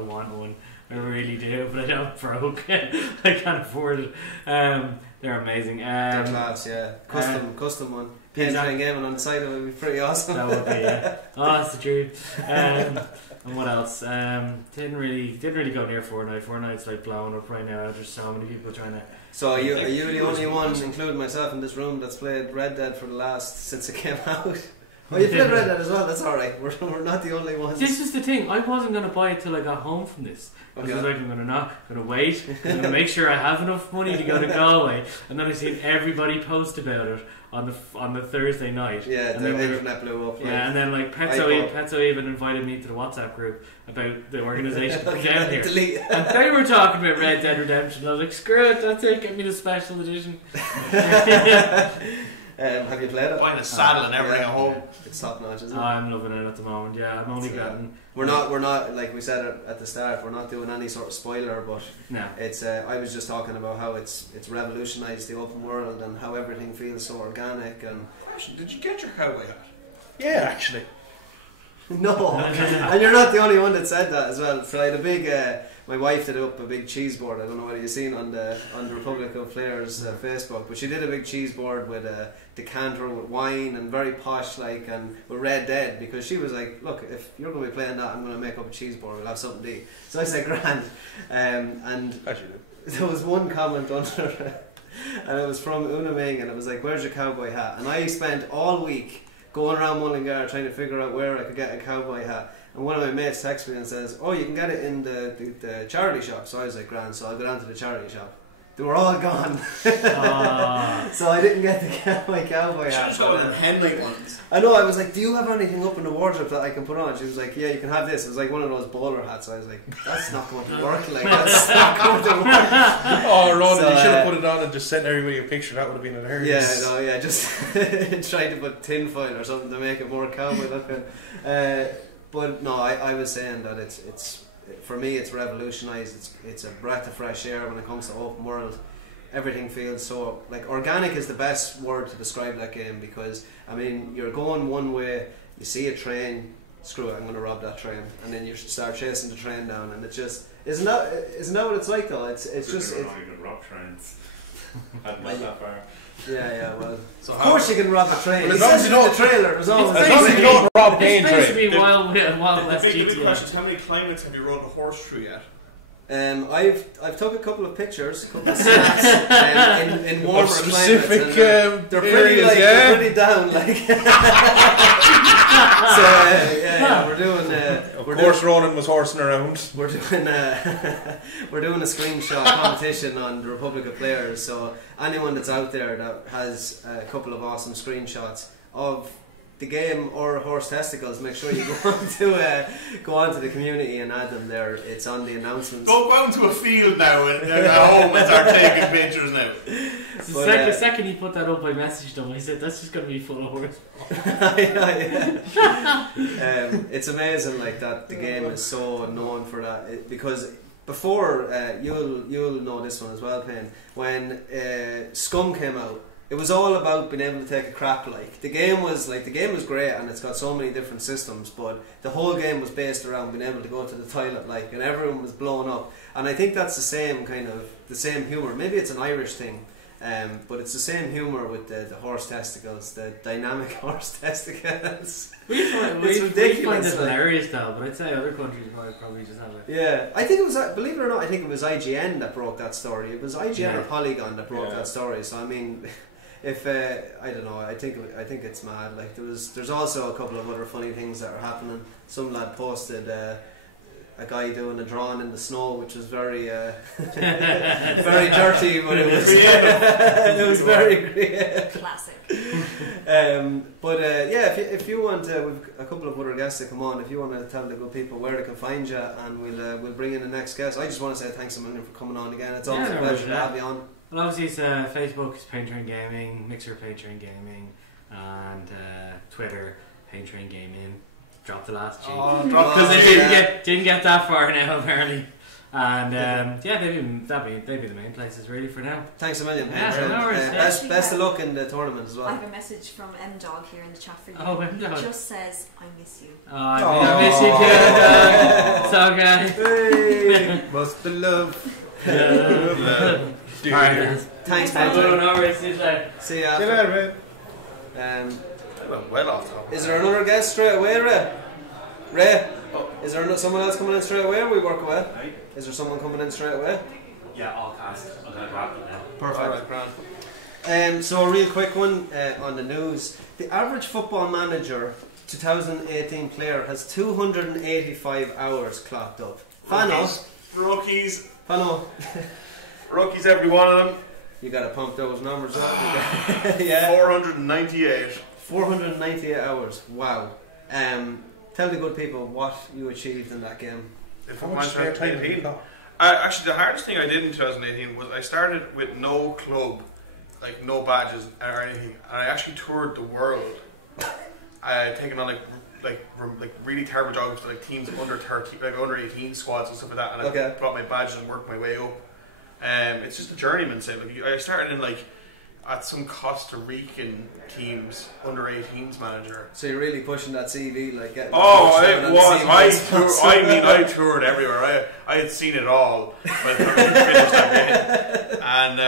want one. I really do, but I don't broke. I can't afford it. They're amazing. They're class, yeah. Custom one. Playing gaming on the side of it would be pretty awesome. That would be, yeah. Oh, that's the truth. And what else? Didn't really go near Fortnite. Fortnite's like blowing up right now. There's so many people trying to. So are you the only one, including myself in this room, that's played Red Dead since it came out? Oh, you played Red Dead as well. That's all right. We're not the only ones. This is the thing. I wasn't going to buy it till I got home from this. I was like, I'm going to wait. I'm going to make sure I have enough money to go to Galway. And then I seen everybody post about it on the Thursday night. Yeah, and the internet blew up. Yeah, and then like Petso even invited me to the WhatsApp group about the organisation down here. And they were talking about Red Dead Redemption. I was like, screw it, that's it. Get me the special edition. Have you played it? Buying a saddle and everything at home. It's top notch, isn't it? I'm loving it at the moment. Yeah, I'm only getting. We're not like we said at the start. We're not doing any sort of spoiler, but no. It's. I was just talking about how it's revolutionised the open world and how everything feels so organic. And did you get your cowboy hat? Yeah, actually. No, and you're not the only one that said that as well. So I had a big. My wife did up a big cheese board. I don't know whether you've seen on the Republic of Players Facebook, but she did a big cheese board with a decanter with wine and very posh, like, and with Red Dead, because she was like, look, if you're going to be playing that, I'm going to make up a cheese board. We'll have something to eat. So I said, grand. And there was one comment under it, and it was from Una Ming, and it was like, where's your cowboy hat? And I spent all week going around Mullingar trying to figure out where I could get a cowboy hat. And one of my mates texts me and says, oh, you can get it in the charity shop. So I was like, grand, so I'll go down to the charity shop. They were all gone. So I didn't get to get my cowboy hat. Just got them Henley ones. I know, I was like, do you have anything up in the wardrobe that I can put on? She was like, yeah, you can have this. It was like one of those bowler hats. So I was like, that's not going to work. Like, that's not going to work. Oh, Ron, you should have put it on and just sent everybody a picture. That would have been hilarious. Yeah, just trying to put tinfoil or something to make it more cowboy looking. But no, I was saying that it's for me it's revolutionised. It's a breath of fresh air when it comes to open world. Everything feels so like organic is the best word to describe that game, because I mean you're going one way, you see a train, screw it, I'm going to rob that train, and then you start chasing the train down, and it just isn't that what it's like though? It's just not even rob trains. Hadn't got that far. Yeah, well, So of course you can rob a train. Well, As long as you know the trailer, there's always As long as you don't rob It's Dane supposed to train. be Wild West the big GTA. question is, how many climates have you rode a horse through yet? I've took a couple of pictures, a couple of snaps in warmer specific climates. And they're pretty areas, like yeah. they're pretty down, like. So yeah, we're doing. Of course, Ronan was horsing around. We're doing a screenshot competition on the Republic of Players. So anyone that's out there that has a couple of awesome screenshots of the game or horse testicles, make sure you go on to the community and add them there. It's on the announcements. Don't go out to a field now and at home and start taking pictures now. The second he put that up, I messaged him. I said, "That's just going to be full of horse." It's amazing, like that. The game is so known for that because before you'll know this one as well, Payne. When Scum came out, it was all about being able to take a crap. Like the game was great, and it's got so many different systems. But the whole game was based around being able to go to the toilet, like, and everyone was blown up. And I think that's the same humour. Maybe it's an Irish thing, but it's the same humour with the horse testicles, the dynamic horse testicles. We find it hilarious though, but I'd say other countries might probably just have it. Yeah, I think it was, believe it or not, I think it was IGN that broke that story. It was IGN or Polygon that broke that story. So I mean. If I don't know, I think it's mad. Like there's also a couple of other funny things that are happening. Some lad posted a guy doing a drawing in the snow, which was very very dirty, but it was it was very creative. Classic. Yeah, if you want, we've a couple of other guests to come on. If you want to tell the good people where they can find you, and we'll bring in the next guest. I just want to say thanks a million for coming on again. It's always a pleasure to have you on. Well, obviously it's Facebook is Pain Train Gaming, Mixer Pain Train Gaming, and Twitter Pain Train Gaming. Dropped the last G because it didn't get that far now apparently. And they'd be the main places really for now. Thanks a million. Yeah, no worries. Best of luck in the tournament as well. I have a message from M-Dog here in the chat for you. Oh, M-Dog. It just says, "I miss you." I miss you too. So good. Must the love. Alright, thanks, man. See ya. Get out of it. Well off top. Is there another guest straight away, Ray? Is there someone else coming in straight away, or we work away? Right. Is there someone coming in straight away? Yeah, AllCast. I'm going to grab them now. Perfect. So a real quick one on the news. The average Football Manager 2018 player has 285 hours clocked up. Rookies. Fano. Rookies, every one of them. You got to pump those numbers up. Yeah. 498. 498 hours. Wow. Tell the good people what you achieved in that game. Actually, the hardest thing I did in 2018 was I started with no club, like no badges or anything, and I actually toured the world. I had taken on like really terrible jobs to like teams under 30, like under 18 squads and stuff like that, and I brought my badges and worked my way up. It's just a journeyman thing. Like I started in at some Costa Rican teams under 18s manager. So you're really pushing that CV, like getting. I toured everywhere. I had seen it all by the time we finished that game, and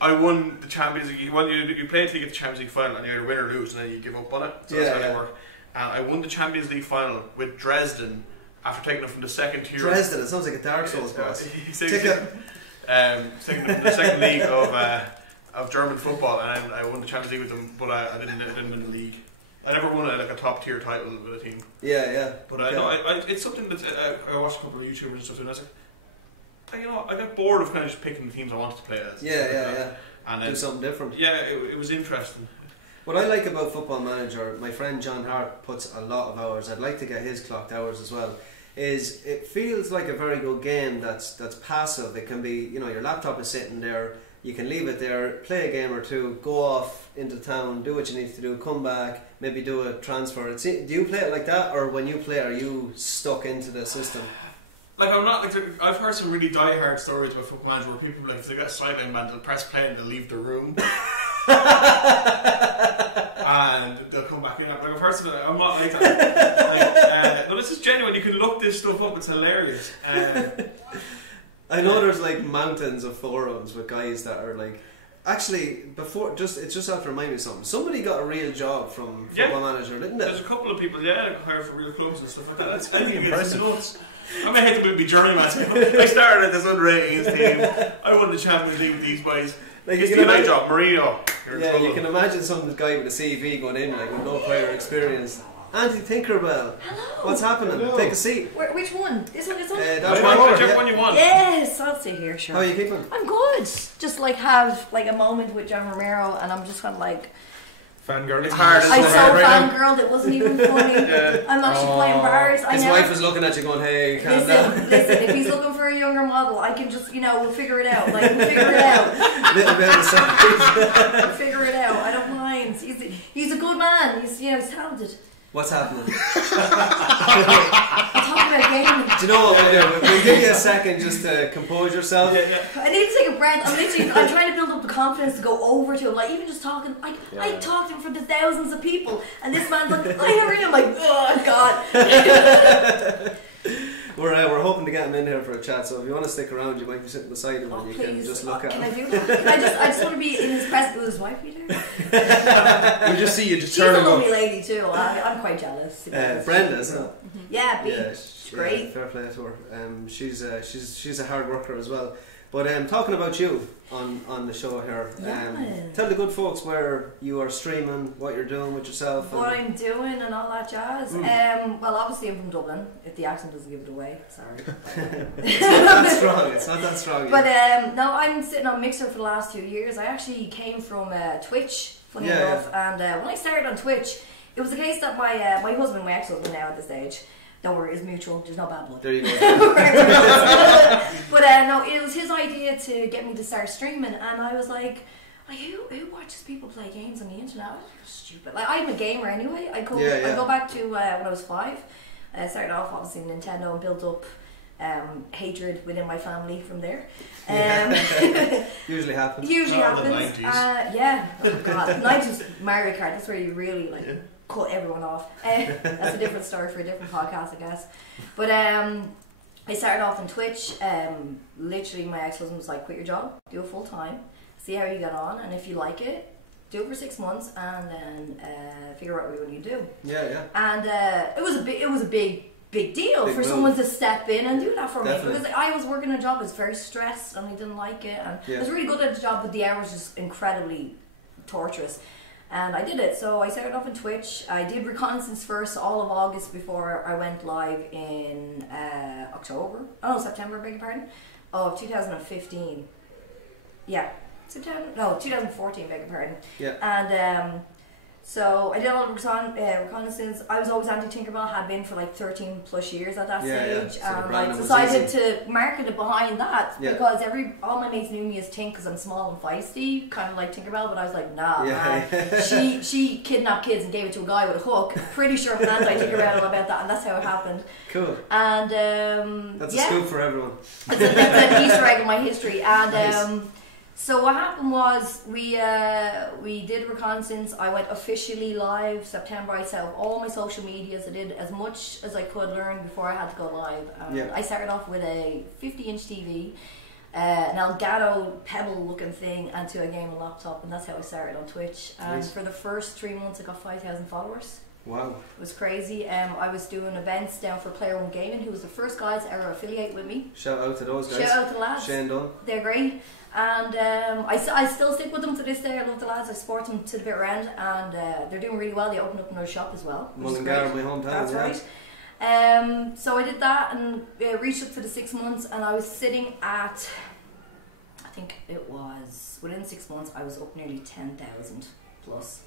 I won the Champions League. You play until you get the Champions League final, and you either win or lose, and then you give up on it. So that's how it worked. And I won the Champions League final with Dresden after taking it from the second tier. Dresden, it sounds like a Dark Souls boss. Taking it from the second league of German football, and I won the Champions League with them, but I didn't win the league. I never won a top tier title with a team. Yeah. But it's something that I watched a couple of YouTubers and stuff, and I was like, I got bored of kind of just picking the teams I wanted to play as. Yeah. And do something different. Yeah, it was interesting. What I like about Football Manager, my friend John Hart puts a lot of hours. I'd like to get his clocked hours as well. Is it feels like a very good game that's passive. It can be, your laptop is sitting there. You can leave it there, play a game or two, go off into town, do what you need to do, come back, maybe do a transfer. Do you play it like that, or when you play, are you stuck into the system? I'm not I've heard some really die-hard stories about Football Manager where people if they got a sideline man, they'll press play and they'll leave the room. And they'll come back in. I've heard something. I'm not like that. this is genuine. You can look this stuff up. It's hilarious. I know there's like mountains of forums with guys that are like. Actually, it's just after reminding me of something. Somebody got a real job from Football Manager, didn't they? There's a couple of people, that got hired for real clubs and stuff like that. That's really impressive. I may hate to be journeyman. I started at this under-18s team. I won the Champions League with these boys. Like it's the night job, Marino. You can imagine some guy with a CV going in like with no prior experience. Antit, nkerbell. Hello. What's happening? Hello. Take a seat. Which one? This one? Whichever one you want. Yes, I'll sit here, sure. How are you keeping? I'm good. Just like have like a moment with John Romero, and I'm just kind of like. Fangirl. I so fangirled, it wasn't even funny. I'm actually playing bars. His wife was looking at you going, hey, calm down. Listen, if he's looking for a younger model, I can just, we'll figure it out. Like, we'll figure it out. Little bit of a surprise. We'll figure it out. I don't mind. He's a good man. He's talented. What's happening? Talk about gaming. Do you know what we'll do? We'll give you a second just to compose yourself. I need to take a breath. I'm trying to build up the confidence to go over to him. Like, even just talking, I talked to him for the thousands of people, and this man's like, I hear him. I'm like, oh God. We're hoping to get him in here for a chat, so if you want to stick around, you might be sitting beside him and you can just look at him. Can I do that? I just want to be in his presence with his wife either. We'll just see you just turn and go. She's a lovely lady too. I'm quite jealous. Brenda, isn't it? Yeah, she's great. Fair play to her. She's a hard worker as well. But talking about you on the show here, tell the good folks where you are streaming, what you're doing with yourself. What I'm doing and all that jazz. Well, obviously I'm from Dublin, if the accent doesn't give it away. Sorry. It's not that strong. It's not that strong. But no, I'm sitting on Mixer for the last 2 years. I actually came from Twitch, funny enough. And when I started on Twitch, it was the case that my husband, my ex-husband now at this stage, don't worry, it's mutual. There's no bad blood. There you go. But no, it was his idea to get me to start streaming, and I was like who watches people play games on the internet? Stupid. Like, I'm a gamer anyway. I go back to when I was 5. I started off obviously in Nintendo and built up hatred within my family from there. Usually happens. Usually happens. Yeah. Oh God. 90s Mario Kart. That's where you really cut everyone off. That's a different story for a different podcast, I guess. But I started off on Twitch. Literally, my ex-husband was like, "Quit your job, do it full time, see how you get on, and if you like it, do it for 6 months, and then figure out what you do." Yeah. And it was a big deal for someone to step in and do that for me, because I was working a job, I was very stressed and I didn't like it, and I was really good at the job, but the hours were just incredibly torturous. And I did it, so I started off on Twitch. I did reconnaissance first, all of August, before I went live in September, beg your pardon, of 2015. Yeah, 2014, beg your pardon. Yeah. And so I did a lot of reconnaissance. I was always anti-Tinkerbell, had been for like 13 plus years at that stage. So and I decided to market it behind that because all my mates knew me as Tink because I'm small and feisty, kind of like Tinkerbell, but I was like, nah, she kidnapped kids and gave it to a guy with a hook. Pretty sure I'm anti-Tinkerbell about that, and that's how it happened. Cool. And that's a scoop for everyone. It's an Easter egg in my history. And nice. So what happened was we did reconnaissance. I went officially live September. I set up all my social medias. I did as much as I could learn before I had to go live. I started off with a 50-inch TV, an Elgato Pebble looking thing, and to a gaming laptop, and that's how I started on Twitch. And for the first 3 months I got 5,000 followers. Wow. It was crazy. I was doing events down for Player One Gaming, who was the first guys to ever affiliate with me. Shout out to those guys. Shout out to the lads. Shane Dunn. They're great. And I still stick with them to this day. I love the lads. I support them to the bitter end, and they're doing really well. They opened up another shop as well. Mullingar, my hometown. That's right. So I did that and reached up to the 6 months, and I was sitting at, I think it was within 6 months, I was up nearly 10,000 plus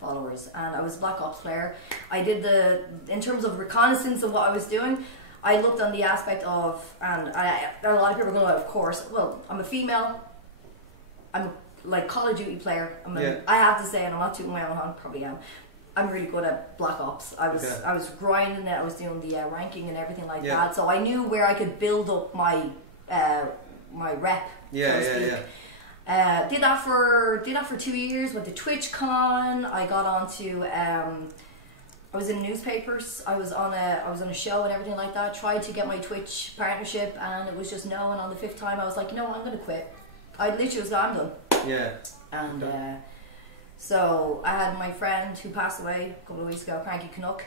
followers, and I was a Black Ops player. I did in terms of reconnaissance of what I was doing, I looked on the aspect of, and a lot of people are going, of course, well, I'm a female, I'm a Call of Duty player, I have to say, and I'm not tooting my own horn, probably am, I'm really good at Black Ops. I was grinding it, I was doing the ranking and everything like that, so I knew where I could build up my rep. Did that for 2 years with the TwitchCon. I got onto I was in newspapers. I was on a show and everything like that. Tried to get my Twitch partnership, and it was just no. And on the 5th time, I was like, you know what, I'm going to quit. I literally was like, I'm done. Yeah. And so I had my friend who passed away a couple of weeks ago, Cranky Canuck.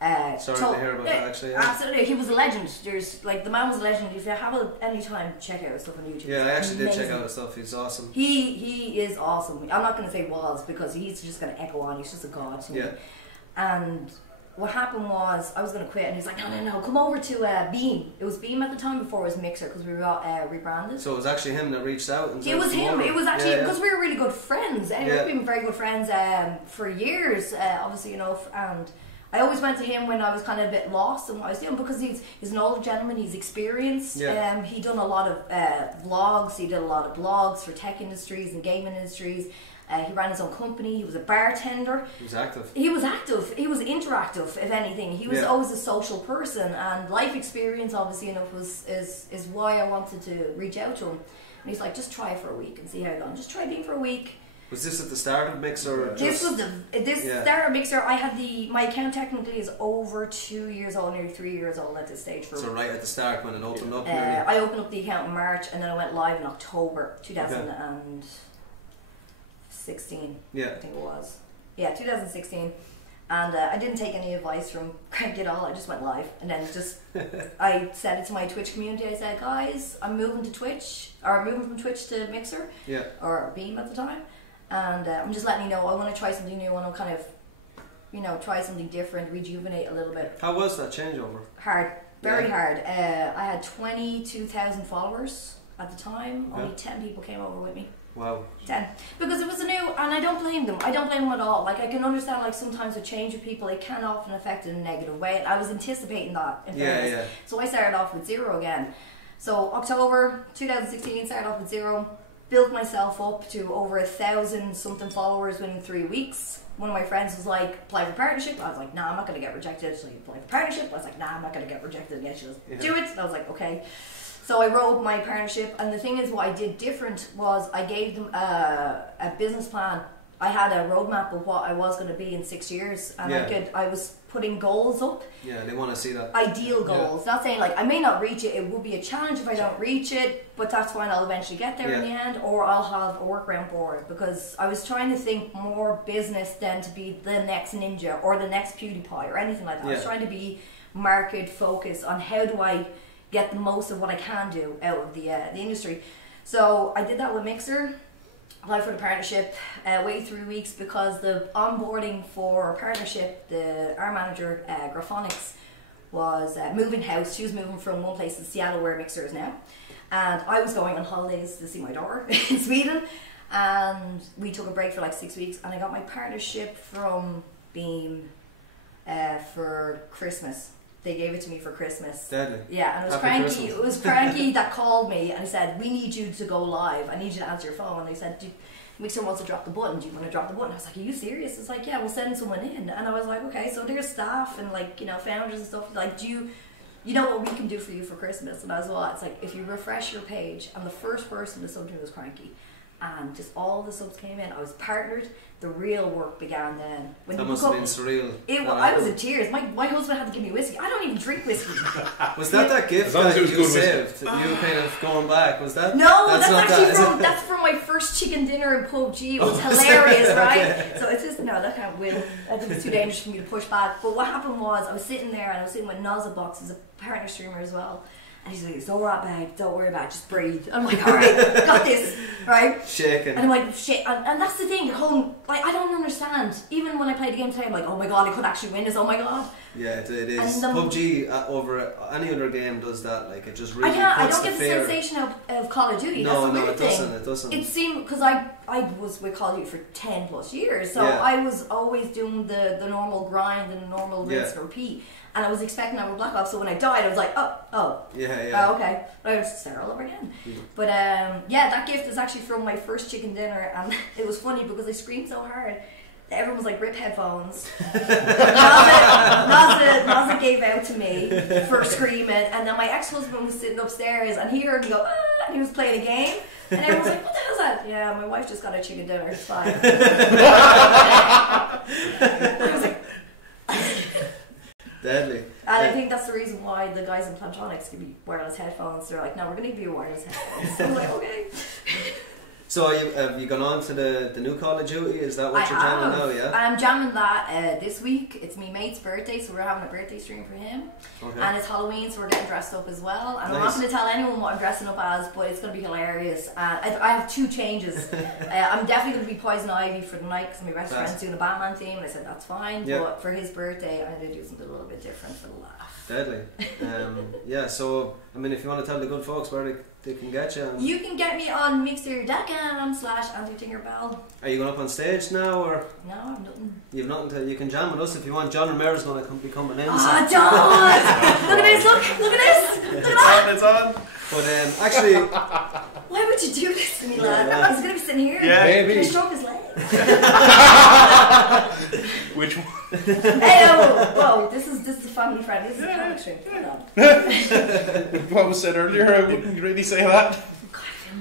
Sorry to hear about that, actually. Yeah. Absolutely, he was a legend. There's like the man was a legend. If you have any time, check out his stuff on YouTube. Yeah, I actually did check out his stuff. He's awesome. He is awesome. I'm not going to say was because he's just going to echo on. He's just a god to me. And what happened was I was going to quit, and he's like, no, come over to Beam. It was Beam at the time before it was Mixer because we got rebranded. So it was actually him that reached out. And it was him. It was actually because we were really good friends. We've been very good friends for years, obviously, and I always went to him when I was kind of a bit lost in what I was doing because he's an older gentleman, he's experienced. He done a lot of vlogs, he did a lot of blogs for tech industries and gaming industries. He ran his own company, he was a bartender. He was active. He was interactive, if anything. He was always a social person, and life experience, obviously enough, is why I wanted to reach out to him. And he's like, just try it for a week and see how it goes. Just try being for a week. Was this at the start of Mixer? This was start of Mixer. I had my account technically is over 2 years old, nearly 3 years old at this stage. So right at the start when it opened up. I opened up the account in March, and then I went live in October 2016. Yeah, I think it was. Yeah, 2016. And I didn't take any advice from Craig at all. I just went live, and then I said it to my Twitch community. I said, guys, I'm moving to Twitch, or moving from Twitch to Mixer, or Beam at the time. And I'm just letting you know I want to try something new. I want to kind of, try something different, rejuvenate a little bit. How was that changeover? Hard, very hard. I had 22,000 followers at the time. Only 10 people came over with me. Wow. 10. Because it was a new, and I don't blame them. I don't blame them at all. Like, I can understand, like, sometimes a change with people, it can often affect in a negative way. I was anticipating that, in fairness. So I started off with 0 again. So October 2016, started off with 0. Built myself up to over 1,000 something followers within 3 weeks. One of my friends was like, apply for partnership. I was like, nah, I'm not going to get rejected. So you apply for partnership. I was like, nah, I'm not going to get rejected. And she goes, do it. And I was like, okay. So I wrote my partnership, and the thing is, what I did different was I gave them a business plan. I had a roadmap of what I was going to be in 6 years, and I was putting goals up. Yeah, they want to see that. Ideal goals. Not saying like I may not reach it. It will be a challenge if I don't reach it, but that's fine. I'll eventually get there in the end, or I'll have a workaround for it, because I was trying to think more business than to be the next Ninja or the next PewDiePie or anything like that. I was trying to be market focused on how do I get the most of what I can do out of the industry. So I did that with Mixer. Applied for the partnership, waited 3 weeks because the onboarding for partnership, our manager, Graphonics, was moving house. She was moving from one place in Seattle where Mixer is now, and I was going on holidays to see my daughter in Sweden, and we took a break for like 6 weeks, and I got my partnership from Beam for Christmas. They gave it to me for Christmas. Deadly. Yeah, and it was Cranky. It was Cranky that called me and he said, "We need you to go live. I need you to answer your phone." And they said, "Mixer wants to drop the button. Do you want to drop the button?" I was like, "Are you serious?" It's like, "Yeah, we'll send someone in." And I was like, "Okay." So there's staff and founders and stuff. Like, do you know what we can do for you for Christmas? And I was like, it's like, if you refresh your page, and the first person to sub to me was Cranky. And just all the subs came in. I was partnered. The real work began then. When that must have been surreal. I was in tears. My husband had to give me whiskey. I don't even drink whiskey. Was that gift that you saved? You kind of going back? Was that? No, that's from my first chicken dinner in PUBG. It was hilarious, right? Okay. So it's just that can't win. I think it's too dangerous for me to push back. But what happened was I was sitting there and I was sitting with Nozzlebox, who's a partner streamer as well. And he's like, "It's alright, babe, don't worry about it, just breathe." I'm like, "Alright, got this," right? Shaking. And I'm like, shit, and that's the thing, I don't understand. Even when I played the game today, I'm like, "Oh my god, I could actually win this, oh my god." Yeah, it is. PUBG over any other game does that, like, it just really I don't get the sensation of Call of Duty. That's the weird thing. It doesn't. It seemed, because I was with Call of Duty for 10 plus years, so I was always doing the normal grind and the normal rinse and repeat. And I was expecting that with Black Ops, so when I died, I was like, oh, okay, I was start all over again. But that gift is actually from my first chicken dinner, and it was funny because I screamed so hard that everyone was like, "Rip headphones." Naza gave out to me for screaming, and then my ex-husband was sitting upstairs, and he heard me go, "Ah," and he was playing a game, and everyone was like, "What the hell is that?" "Yeah, my wife just got a chicken dinner, it's fine." I was like, Deadly. And I think that's the reason why the guys in Plantronics give me wireless headphones. They're like, no, we're going to give you wireless headphones. So I'm like, okay. So have you gone on to the new Call of Duty? Is that what you're jamming now, yeah? I'm jamming that this week. It's my mate's birthday, so we're having a birthday stream for him. Okay. And it's Halloween, so we're getting dressed up as well. And I'm Nice. not going to tell anyone what I'm dressing up as, but it's going to be hilarious. I have 2 changes. I'm definitely going to be Poison Ivy for the night because my best friend's doing a Batman theme, and I said that's fine. Yeah. But for his birthday, I'm going to do something a little bit different for the laugh. Deadly. Yeah, so, I mean, if you want to tell the good folks where they can get you. You can get me on mixer.com/Antit. Are you going up on stage now, or? No, I've nothing. You've nothing to, you can jam with us if you want. John Romero's going to be coming in. Oh, John! Look at this, look at this! Look at that! It's on. But actually, Why would you do this to me, lad? He's going to be sitting here. Yeah. Can I Maybe. stroke his leg? Which one? Hey, whoa, this is a family friend. This is a comic strip. Hold on. What was said earlier, I wouldn't really say that.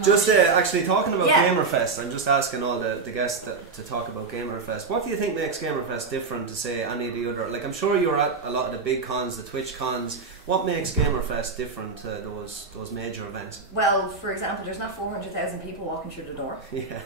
just actually talking about Yeah. Gamerfest, I'm just asking all the guests to talk about Gamerfest. What do you think makes Gamerfest different to, say, any of the other? Like, I'm sure you're at a lot of the big cons, the Twitch cons. What makes Gamerfest different to those major events? Well, for example, there's not 400,000 people walking through the door. Yeah.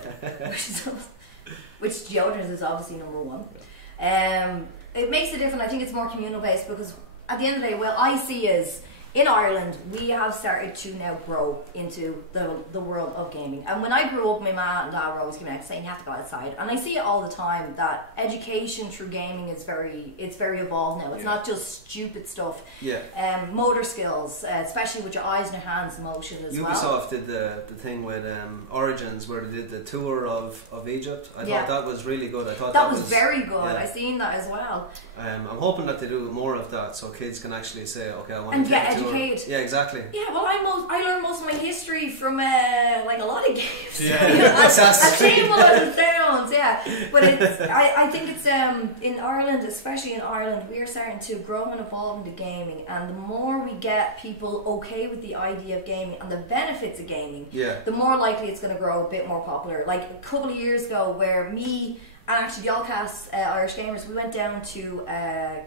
Which deodorant is obviously number 1. It makes it different. I think it's more communal based because at the end of the day, well, I see is in Ireland we have started to now grow into the world of gaming. And when I grew up, my mum and dad were always coming out saying you have to go outside, and I see it all the time that education through gaming is very evolved now. It's not just stupid stuff. Yeah. Motor skills, especially with your eyes and your hands motion as well. Ubisoft did the thing with Origins where they did the tour of Egypt. I thought that was really good. I thought that was very good. Yeah. I seen that as well. I'm hoping that they do more of that so kids can actually say, okay, I want And to get take a tour. educated. Yeah, exactly. Yeah, well, I learned most of my history from like a lot of games. Yeah. You know, as Assassin's shameful as it sounds, yeah. But it's, I think it's in Ireland, especially in Ireland, we are starting to grow and evolve into gaming, and the more we get people okay with the idea of gaming and the benefits of gaming, the more likely it's going to grow a bit more popular. Like a couple of years ago, where me and actually the AllCast Irish Gamers, we went down to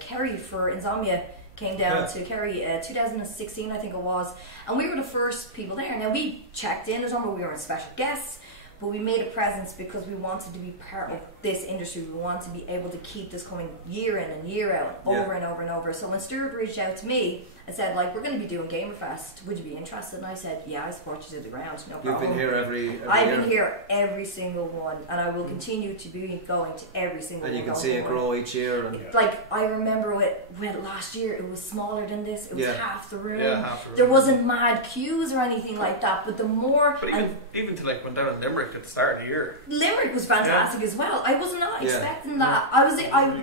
Kerry for Insomnia. Came down to Kerry 2016, I think it was, and we were the first people there. Now we checked in as well, we were special guests, but we made a presence because we wanted to be part of this industry. We wanted to be able to keep this coming year in and year out, over and over and over. So when Stuart reached out to me and said, like, we're going to be doing Gamerfest, would you be interested? And I said, yeah, I support you to the ground, no problem. You've been here every year. I've been here every single one, and I will continue to be going to every single one. And you can see it grow each year. And like, I remember when last year it was smaller than this. It was half the room. Yeah, half the room. There wasn't mad queues or anything like that. But the more, But even to like went down in Limerick at the start of the year. Limerick was fantastic as well. I was not expecting that. I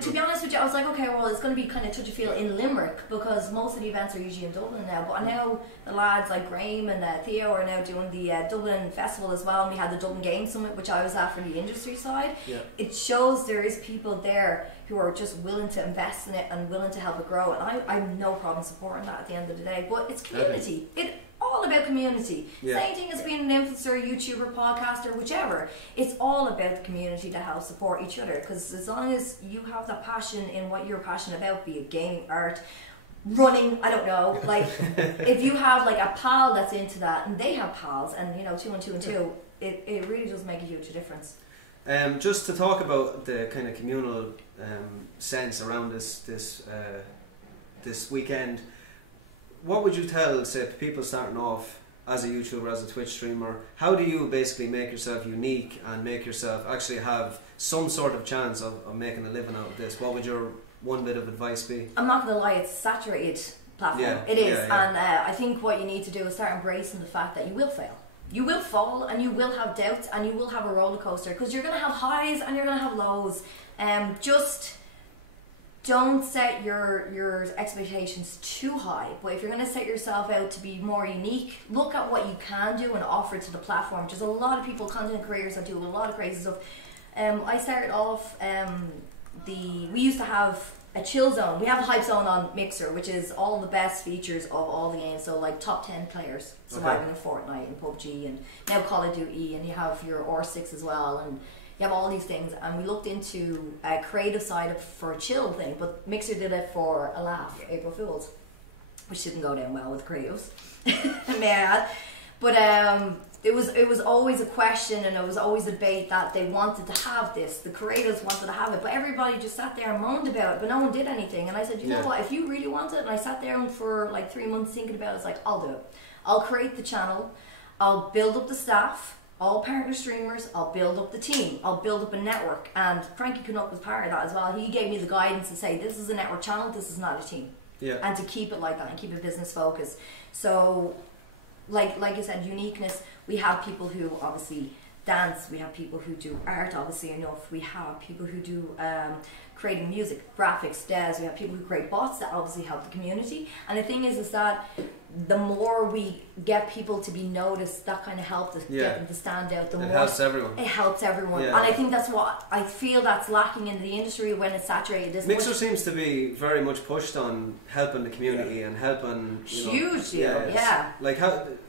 to be honest with you, I was like, okay, well, it's going to be kind of touch and feel in Limerick because most of the events are usually in Dublin now. But I know the lads like Graham and Theo are now doing the Dublin Festival as well, and we had the Dublin Game Summit, which I was at for the industry side. It shows there is people there who are just willing to invest in it and willing to help it grow, and I have no problem supporting that at the end of the day. But it's community. It's all about community. Same thing as being an influencer, YouTuber, podcaster, whichever. It's all about the community to help support each other, because as long as you have that passion in what you're passionate about, be it gaming, art, running, I don't know, like if you have like a pal that's into that and they have pals, and you know, 2 and 2 and 2, it really does make a huge difference. Just to talk about the kind of communal sense around this weekend, what would you tell, say, people starting off as a YouTuber, as a Twitch streamer? How do you basically make yourself unique and make yourself actually have some sort of chance of making a living out of this? What would your one bit of advice be? I'm not going to lie, it's a saturated platform. It is, and I think what you need to do is start embracing the fact that you will fail. You will fall, and you will have doubts, and you will have a roller coaster, because you're going to have highs and you're going to have lows. Just don't set your expectations too high. But if you're going to set yourself out to be more unique, look at what you can do and offer to the platform. There's a lot of people, content creators, that do a lot of crazy stuff. I started off we used to have a chill zone. We have a hype zone on Mixer, which is all the best features of all the games. So like top 10 players surviving in Fortnite and PUBG, and now Call of Duty, and you have your R6 as well, and you have all these things, and we looked into a creative side for a chill thing, but Mixer did it for a laugh, April Fools, which didn't go down well with creatives, may I add. But it was always a question, and it was always a debate that they wanted to have this. The creators wanted to have it, but everybody just sat there and moaned about it, but no one did anything. And I said, you know what, if you really want it, and I sat down for like 3 months thinking about it, it's like, I'll do it. I'll create the channel, I'll build up the staff, all partner streamers, I'll build up the team, I'll build up a network. And Frankie Canuck was part of that as well. He gave me the guidance to say, this is a network channel, this is not a team. Yeah. And to keep it like that and keep it business focused. So like you said, uniqueness. We have people who obviously dance, we have people who do art, obviously enough, we have people who do creating music, graphics, devs, we have people who create bots that obviously help the community. And the thing is that the more we get people to be noticed, that kind of helps us get them to stand out. The more helps everyone. It helps everyone. And I think that's what I feel that's lacking in the industry when it's saturated. This Mixer seems to be very much pushed on helping the community and helping, huge deal. Like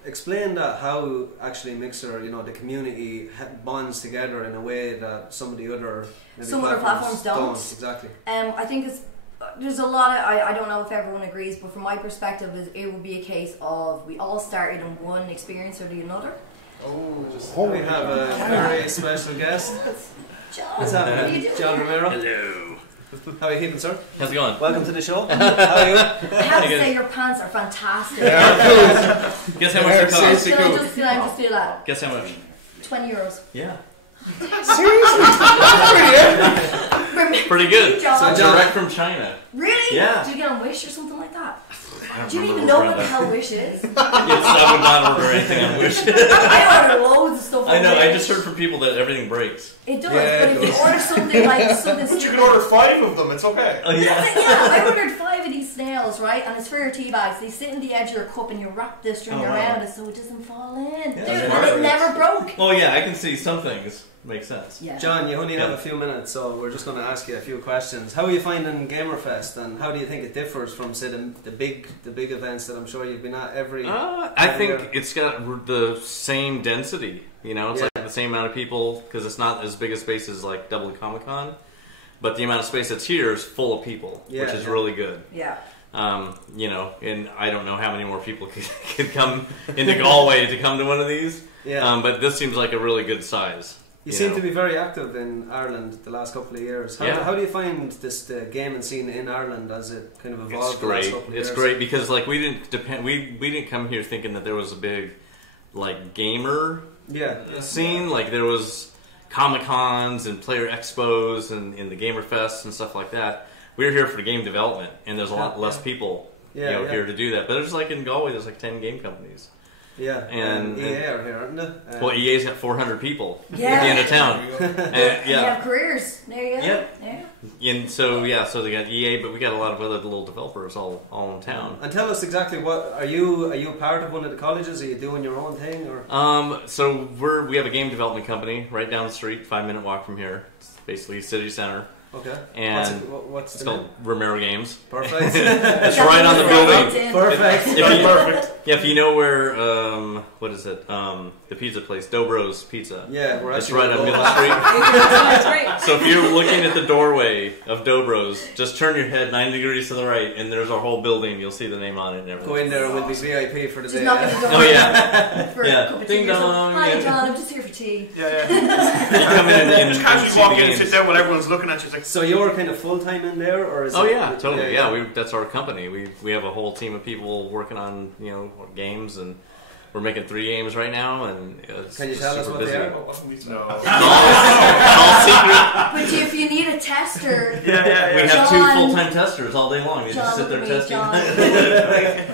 explain that how actually Mixer, the community bonds together in a way that some of the other platforms don't. Exactly. I think there's a lot of, I don't know if everyone agrees, but from my perspective, it would be a case of we all started in one experience or the another. We have a very special guest. John, what's happening? John Romero. Hello. How are you keeping, sir? How's it going? Welcome to the show. How are you? I have to say your pants are fantastic. Guess how much it costs? Just do that. Guess how much? €20. Yeah. Seriously? Pretty good. John. So direct from China. Really? Yeah. Did you get on Wish or something like that? I Do you even know what the hell Wish is? Yes, I would not order anything on Wish. I order loads of stuff on I know, Wish. I just heard from people that everything breaks. It does, but if you order something like something But you can order 5 of them, it's okay. Oh, yeah. I ordered 5 of these snails, right? And it's for your tea bags. They sit in the edge of your cup and you wrap this string around it so it doesn't fall in. Dude, and it never broke. Oh yeah, I can see some things make sense. Yeah. John, you only have a few minutes, so we're just going to ask you a few questions. How are you finding Gamerfest, and how do you think it differs from, say, the big events that I'm sure you've been at every I think it's got the same density. It's like the same amount of people, because it's not as big a space as like Dublin Comic Con, but the amount of space that's here is full of people, which is really good. Yeah. And I don't know how many more people could come into Galway to come to one of these. Yeah. But this seems like a really good size. You seem to be very active in Ireland the last couple of years. How do you find the gaming scene in Ireland as it kind of evolved? It's great. The last couple of years? It's great because like we didn't come here thinking that there was a big like gamer scene. Like there was Comic Cons and player expos and the Gamerfest and stuff like that. We were here for game development, and there's a lot less people here to do that. But there's like in Galway, there's like 10 game companies. Yeah, and EA are here, aren't they? Well, EA's got 400 people at the Yeah. end of town. They have careers. There you go. Yep. Yeah. And so they got EA, but we got a lot of other little developers all in town. And tell us exactly what are you part of one of the colleges? Are you doing your own thing, or? So we have a game development company right down the street, 5-minute walk from here. It's basically city center. Okay. And what's it's called Romero Games. Perfect. It's right on the building. Perfect. If you know where what is it? The pizza place, Dobro's Pizza. Yeah, we're it's actually right on Middle Street. So if you're looking at the doorway of Dobro's, just turn your head 90 degrees to the right, and there's our whole building. You'll see the name on it and everything. Go in there and we'll be VIP for the day. Knock at the door. Oh yeah. For a cup of tea Ding or something. dong. Hi, John. I'm just here for tea. Yeah. You come in and Just casually walk in and sit down while everyone's looking at you. It's like, so you're kind of full time in there, or is oh it, yeah, totally. Yeah, that's our company. We have a whole team of people working on games, and we're making 3 games right now. And it's can you tell us what busy. they are? no. All secret. But if you need a tester, We have John, 2 full-time testers all day long. They John, just sit there look at me,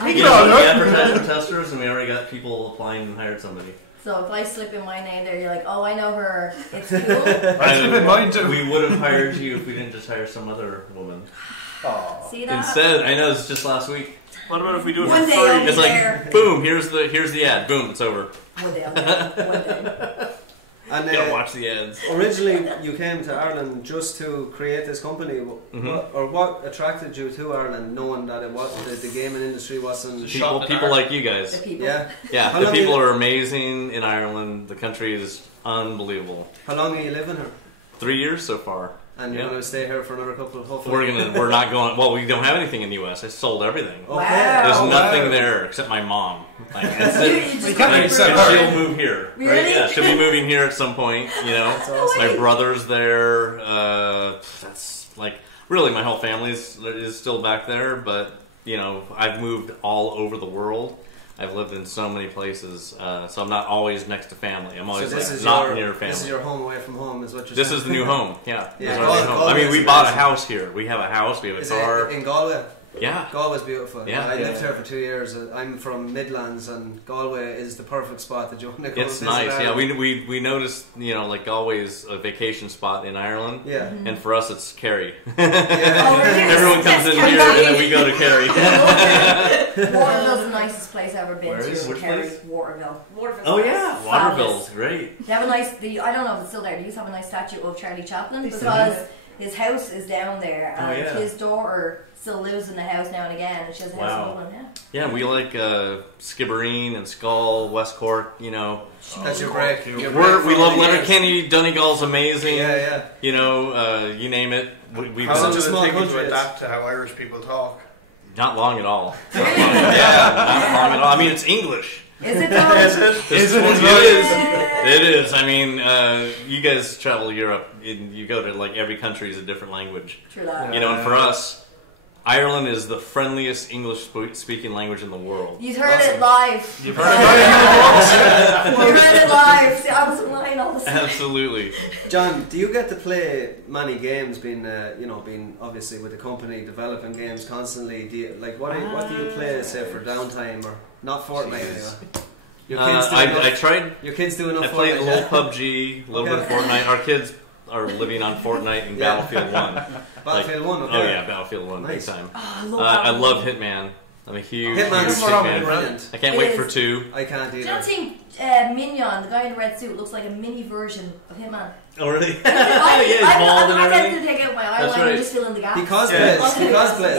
testing. John. We advertise for testers, and we already got people applying and hired somebody. So if I slip in my name there, you're like, oh, I know her. It's cool. I slip in mine too. We would have hired you if we didn't just hire some other woman. See that? Instead, I know it's just last week. What about if we do it One for day free? I'll be It's like, there. boom, here's the ad. Boom, it's over. One day I'll be there. One day. And Gotta watch the ads. originally, you came to Ireland just to create this company. What attracted you to Ireland, knowing that it was the gaming industry wasn't? People like you guys. The people. Yeah. The people are amazing in Ireland. The country is unbelievable. How long are you living here? 3 years so far. And you're going to stay here for another couple of hopefully. We're not going. Well, we don't have anything in the U.S. I sold everything. Okay. Wow. There's nothing there except my mom. Like, that's it. You just She'll move here. Really? Right? Yeah, she'll be moving here at some point. You know, awesome. my brother's there. That's like really my whole family is still back there. But you know, I've moved all over the world. I've lived in so many places, so I'm not always next to family. I'm always not near family. This is your home away from home, is what you're saying? This is the new home, yeah. Yeah. This is our new home. I mean, we bought a house here. We have a house, we have a car. In Galway? Yeah. Galway's beautiful. Yeah. I lived here for 2 years. I'm from Midlands, and Galway is the perfect spot that you want to go. It's nice, yeah. We noticed, you know, like Galway is a vacation spot in Ireland. Yeah. And for us, it's Kerry. Yeah. Everyone comes in here, and then we go to Kerry. Waterville's the nicest place I've ever been Where to. is it? Which Kerry. place? Waterville. Oh yeah, Waterville's great. They have a nice. I don't know if it's still there. They used to have a nice statue of Charlie Chaplin because his house is down there, and his daughter still lives in the house now and again, and she has a house in Dublin. Yeah, we like Skibbereen and Skull, West Cork. You know, that's your break. We love Letterkenny. Donegal's amazing. Yeah. You know, you name it. How long does it take you to adapt to how Irish people talk? Not long at all. Not long at all. I mean, it's English. Is it though? It is. I mean, you guys travel Europe, and you go to like every country is a different language. True that. You know, and for us, Ireland is the friendliest English-speaking language in the world. You've heard it live. You've heard it live. You heard it live. See, I was lying all the time. Absolutely. John, do you get to play many games? Being obviously with the company developing games constantly. Do you, like what do you play? Say for downtime or not Fortnite anyway? Your kids do enough? I tried. Your kids do enough. I played a little PUBG, a little bit of Fortnite. Our kids are living on Fortnite and Battlefield 1. Battlefield 1, okay. Oh yeah, Battlefield 1, nice. big time. Oh, I love Hitman. I'm a huge Hitman's fan. I can't wait for 2. I can't Do you either. not think Mignon, the guy in the red suit, looks like a mini version of Hitman? Oh really? I'm tempted to take out my eyeliner and just fill in the gaps. He cosplays. Yeah,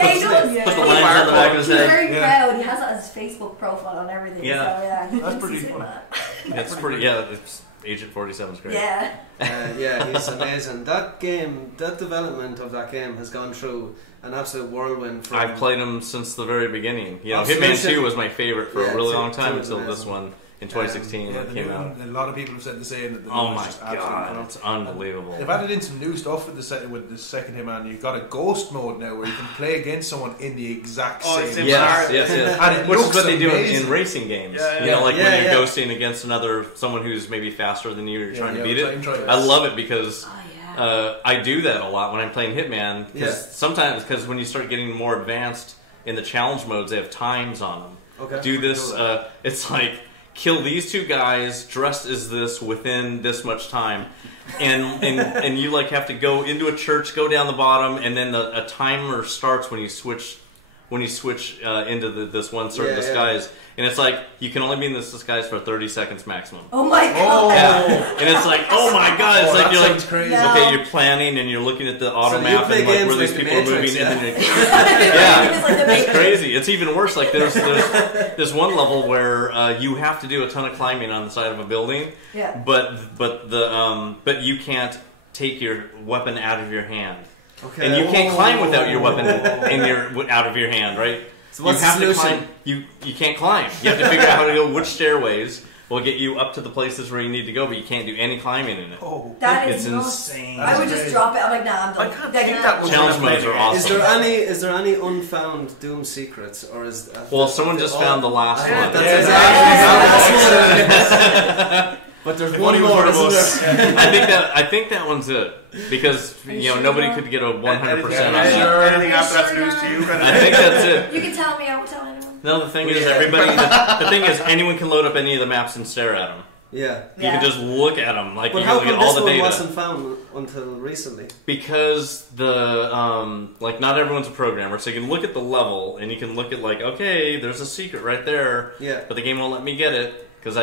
he does. Put the lines on the back of his He's head. very proud. He has it as his Facebook profile and everything. Yeah. So, yeah. That's pretty fun. That's pretty. Yeah, it's Agent 47's great. Yeah. Yeah, he's amazing. That development of that game has gone through an absolute whirlwind. I've played him since the very beginning. You know, Observation. Hitman 2 was my favorite for a really long time two until amazing. this one in 2016 when it came out. A lot of people have said the same. That the Oh new my is just absolutely god, phenomenal. it's unbelievable. They've added in some new stuff with the second Hitman. You've got a ghost mode now where you can play against someone in the exact same. Yes. And it Which is looks what they do amazing. in racing games. Yeah, you know, like when you're yeah. ghosting against someone who's maybe faster than you, you're trying to beat it. Try I love it because Oh, I do that a lot when I'm playing Hitman. Yeah. Because when you start getting more advanced in the challenge modes, they have times on them. Okay. Do this. It's like kill these 2 guys dressed as this within this much time, and you like have to go into a church, go down the bottom, and then a timer starts when you switch into this one certain disguise. And it's like you can only be in this disguise for 30 seconds maximum. Oh my god! Yeah. And it's like, oh my god! It's like you're like, crazy. No. okay, you're planning and you're looking at the auto So map you and play like games where these like the people are Matrix, moving. yeah. And then It's like the it's Matrix. crazy. It's even worse. Like there's one level where you have to do a ton of climbing on the side of a building. Yeah. But you can't take your weapon out of your hand. Okay. And you can't climb without your weapon out of your hand, right? So what's you have the to solution? climb. You can't climb. You have to figure out how to go which stairways will get you up to the places where you need to go, but you can't do any climbing in it. Oh, That is It's nuts. insane. I would just drop it. I'm like, nah, I'm done. I can't think that was Challenge modes are awesome. Is there any unfound Doom secrets, or is Well, someone just found the last one. That's but there's one more, isn't there? I think that one's it because nobody could get a 100% on that. Anything after that's news to you? I think that's it. You can tell me. I won't tell anyone. No, the thing is, the thing is, anyone can load up any of the maps and stare at them. Yeah. You can just look at them, like But you how can look come at all this the one data. wasn't found until recently? Because not everyone's a programmer, so you can look at the level and you can look at okay, there's a secret right there. Yeah. But the game won't let me get it because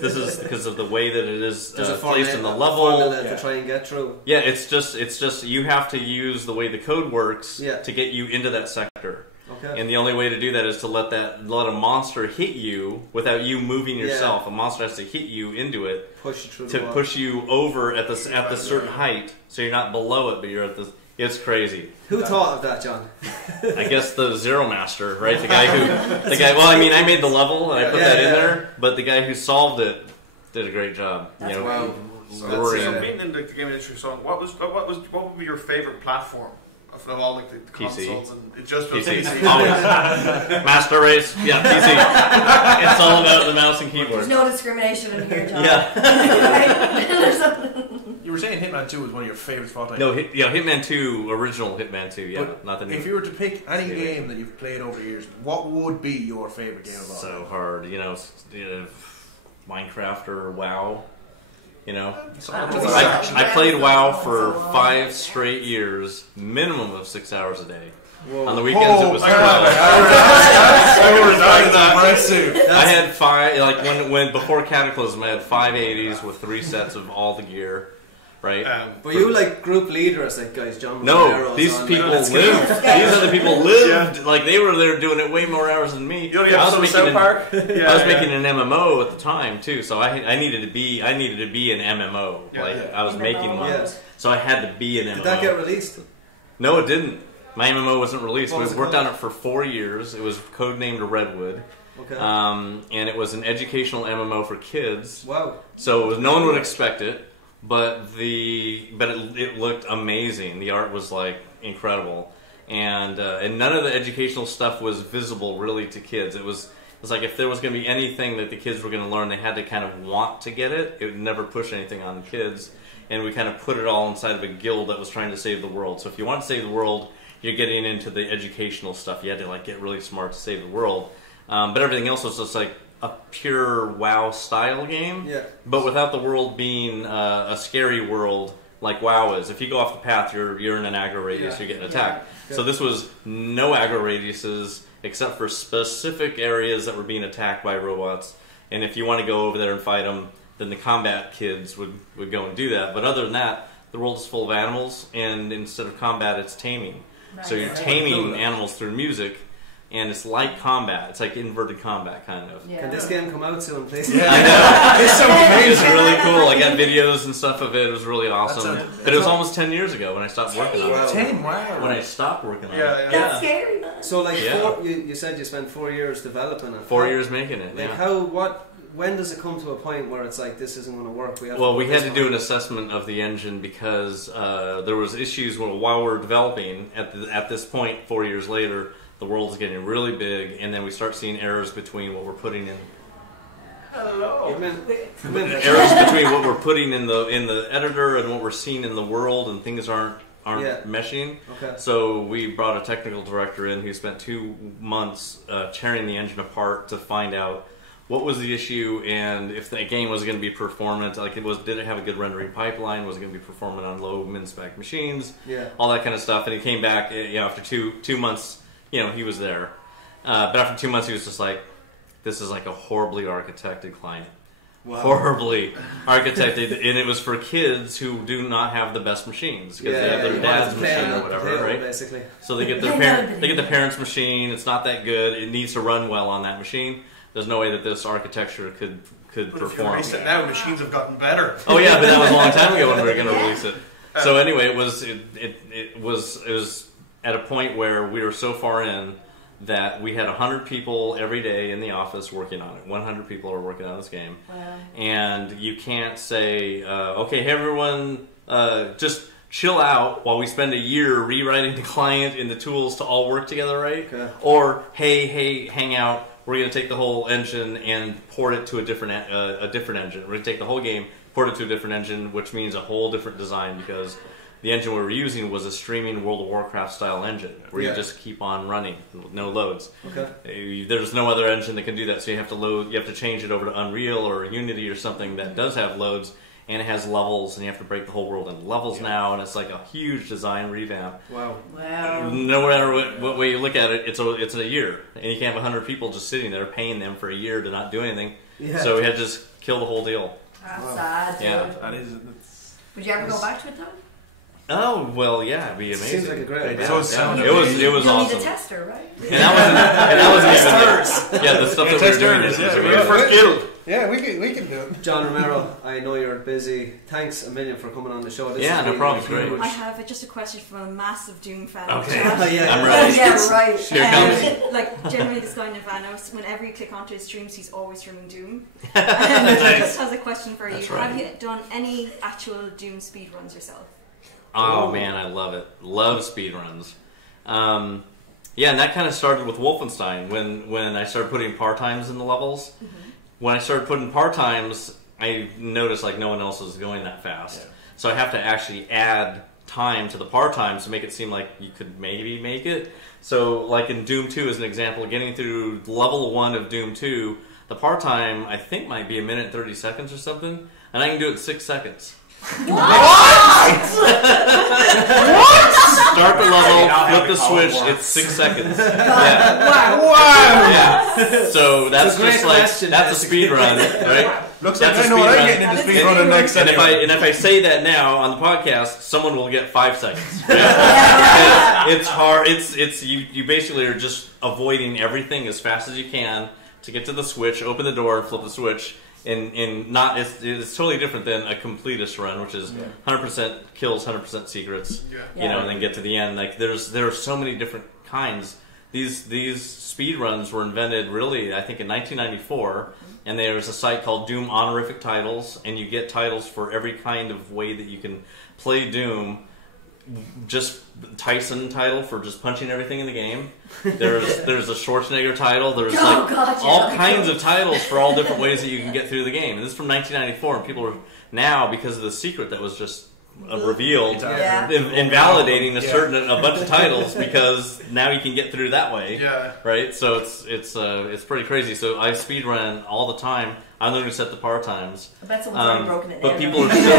this is because of the way that it is placed in the level. To try and get through. Yeah, it's just you have to use the way the code works to get you into that sector. Okay. And the only way to do that is to let a monster hit you without you moving yourself. A monster has to hit you into it push you through to push you over at the certain height, so you're not below it, but you're at the. It's crazy. Who thought of that, John? I guess the Zero Master, right? The guy. Well, I mean, I made the level and I put that in there, but the guy who solved it did a great job. That's wow. So being in the gaming industry, so what would be your favorite platform of all like the consoles and it just PC. Always. Master Race, yeah, PC. It's all about the mouse and keyboard. There's no discrimination in here, John. Yeah. You were saying Hitman 2 was one of your favorites of all time. No, Hitman 2, original Hitman 2, yeah, not the new. If you were to pick any game that you've played over the years, what would be your favorite game of all time? So hard, Minecraft or WoW. I played WoW for 5 straight years, minimum of 6 hours a day. Whoa. On the weekends it was 12. I had 5, when before Cataclysm, I had 5 80s with 3 sets of all the gear. Right? Were you like group leader as like guys, John Romero? No, these people lived. These other people lived. Yeah. Like they were there doing it way more hours than me. I was making I was making an MMO at the time too, so I needed to be an MMO. I was making one, so I had to be an MMO. Did that get released? No, it didn't. My MMO wasn't released. We worked on it for 4 years. It was codenamed Redwood. Okay. And it was an educational MMO for kids. Wow. So no one would expect it. But it looked amazing. The art was like incredible, and none of the educational stuff was visible really to kids. It was like if there was going to be anything that the kids were going to learn, they had to kind of want to get it. It would never push anything on the kids, and we kind of put it all inside of a guild that was trying to save the world. So if you want to save the world, you're getting into the educational stuff. You had to like get really smart to save the world, but everything else was just like a pure WoW style game, but without the world being a scary world like WoW is. If you go off the path, you're in an aggro radius, you're getting attacked. So this was no aggro radiuses except for specific areas that were being attacked by robots. And if you want to go over there and fight them, then the combat kids would go and do that. But other than that, the world is full of animals, and instead of combat, it's taming. Nice. So you're taming animals through music. And it's like combat. It's like inverted combat, kind of. Yeah. Can this game come out soon, please? I know. It's so amazing. It's really cool. I got videos and stuff of it. It was really awesome. But it was almost 10 years ago when I stopped working on it. 10? Wow. When I stopped working on it. That's scary, man. So, like, you said you spent 4 years developing it. 4 years making it, when does it come to a point where it's like, this isn't going to work? We had to do an assessment of the engine because there was issues while we were developing. At this point, 4 years later, the world is getting really big, and then we start seeing errors between what we're putting in. Hello. Errors between what we're putting in the editor and what we're seeing in the world, and things aren't meshing. Okay. So we brought a technical director in who spent 2 months tearing the engine apart to find out what was the issue and if the game was going to be performant. Like did it have a good rendering pipeline? Was it going to be performant on low min-spec machines? Yeah. All that kind of stuff. And he came back, after two months. He was there. But after 2 months, he was just like, this is like a horribly architected client. Wow. Horribly architected. And it was for kids who do not have the best machines. Because they have their dad's machine or whatever, right? Basically. So they get their parents' machine. It's not that good. It needs to run well on that machine. There's no way that this architecture could perform. If you now, machines have gotten better. Oh yeah, but that was a long time ago when we were going to release it. So anyway, it was at a point where we were so far in that we had 100 people every day in the office working on it. 100 people are working on this game. Wow. And you can't say, okay, hey everyone, just chill out while we spend a year rewriting the client and the tools to all work together, right? Okay. Or, hey, hang out. We're going to take the whole engine and port it to a different engine. We're going to take the whole game, port it to a different engine, which means a whole different design because the engine we were using was a streaming World of Warcraft style engine where you just keep on running, no loads. Okay. There's no other engine that can do that, so you have to change it over to Unreal or Unity or something that does have loads and it has levels, and you have to break the whole world into levels now, and it's like a huge design revamp. Wow. No matter what way you look at it, it's a year, and you can't have 100 people just sitting there paying them for a year to not do anything. Yeah. So we had to just kill the whole deal. That's sad, dude. Yeah. That is. Would you ever go back to it though? Oh well, yeah, it'd be amazing. Seems like a great idea. So it It was You'll awesome. need a tester, right? And that wasn't even the stuff that we were doing. Yeah, we were first guild. Yeah, we can do it. John Romero, I know you're busy. Thanks a million for coming on the show. This Yeah, has no been problem. huge. Great. I have just a question from a massive Doom fan. Okay. Yeah. I'm ready. Yeah, right. Here it comes. Like generally, this guy Navanos, whenever you click onto his streams, he's always streaming Doom. And he just has a question for you. That's right. Have you done any actual Doom speedruns yourself? Oh man, I love it. Love speedruns. Yeah, and that kind of started with Wolfenstein when I started putting part-times in the levels. Mm-hmm. When I started putting part-times, I noticed like no one else was going that fast. Yeah. So I have to actually add time to the part-times to make it seem like you could maybe make it. So like in Doom 2 as an example, getting through level 1 of Doom 2, the part-time I think might be 1 minute 30 seconds or something, and I can do it in 6 seconds. Start the level, flip the switch, it's 6 seconds. Yeah. Wow! Yeah. So that's It's a great just like question, that's a speed run, right? Looks That's like a I know what I'm speed getting run. into speed running next. And if I say that now on the podcast, someone will get 5 seconds. Right? It's hard. It's you basically are just avoiding everything as fast as you can to get to the switch, open the door, flip the switch. It's totally different than a completist run, which is 100% kills, 100% secrets. Yeah. You know, and then get to the end. Like there are so many different kinds. These speed runs were invented really, I think, in 1994, and there was a site called Doom Honorific Titles, and you get titles for every kind of way that you can play Doom. Just Tyson title for just punching everything in the game. There's a Schwarzenegger title. There's all kinds of titles for all different ways that you can get through the game. And this is from 1994, and people are now, because of the secret that was just revealed, invalidating a bunch of titles because now you can get through that way. Yeah. Right. So it's pretty crazy. So I speedrun all the time. I'm going to set the par times. I bet someone's already broken it. But people are still.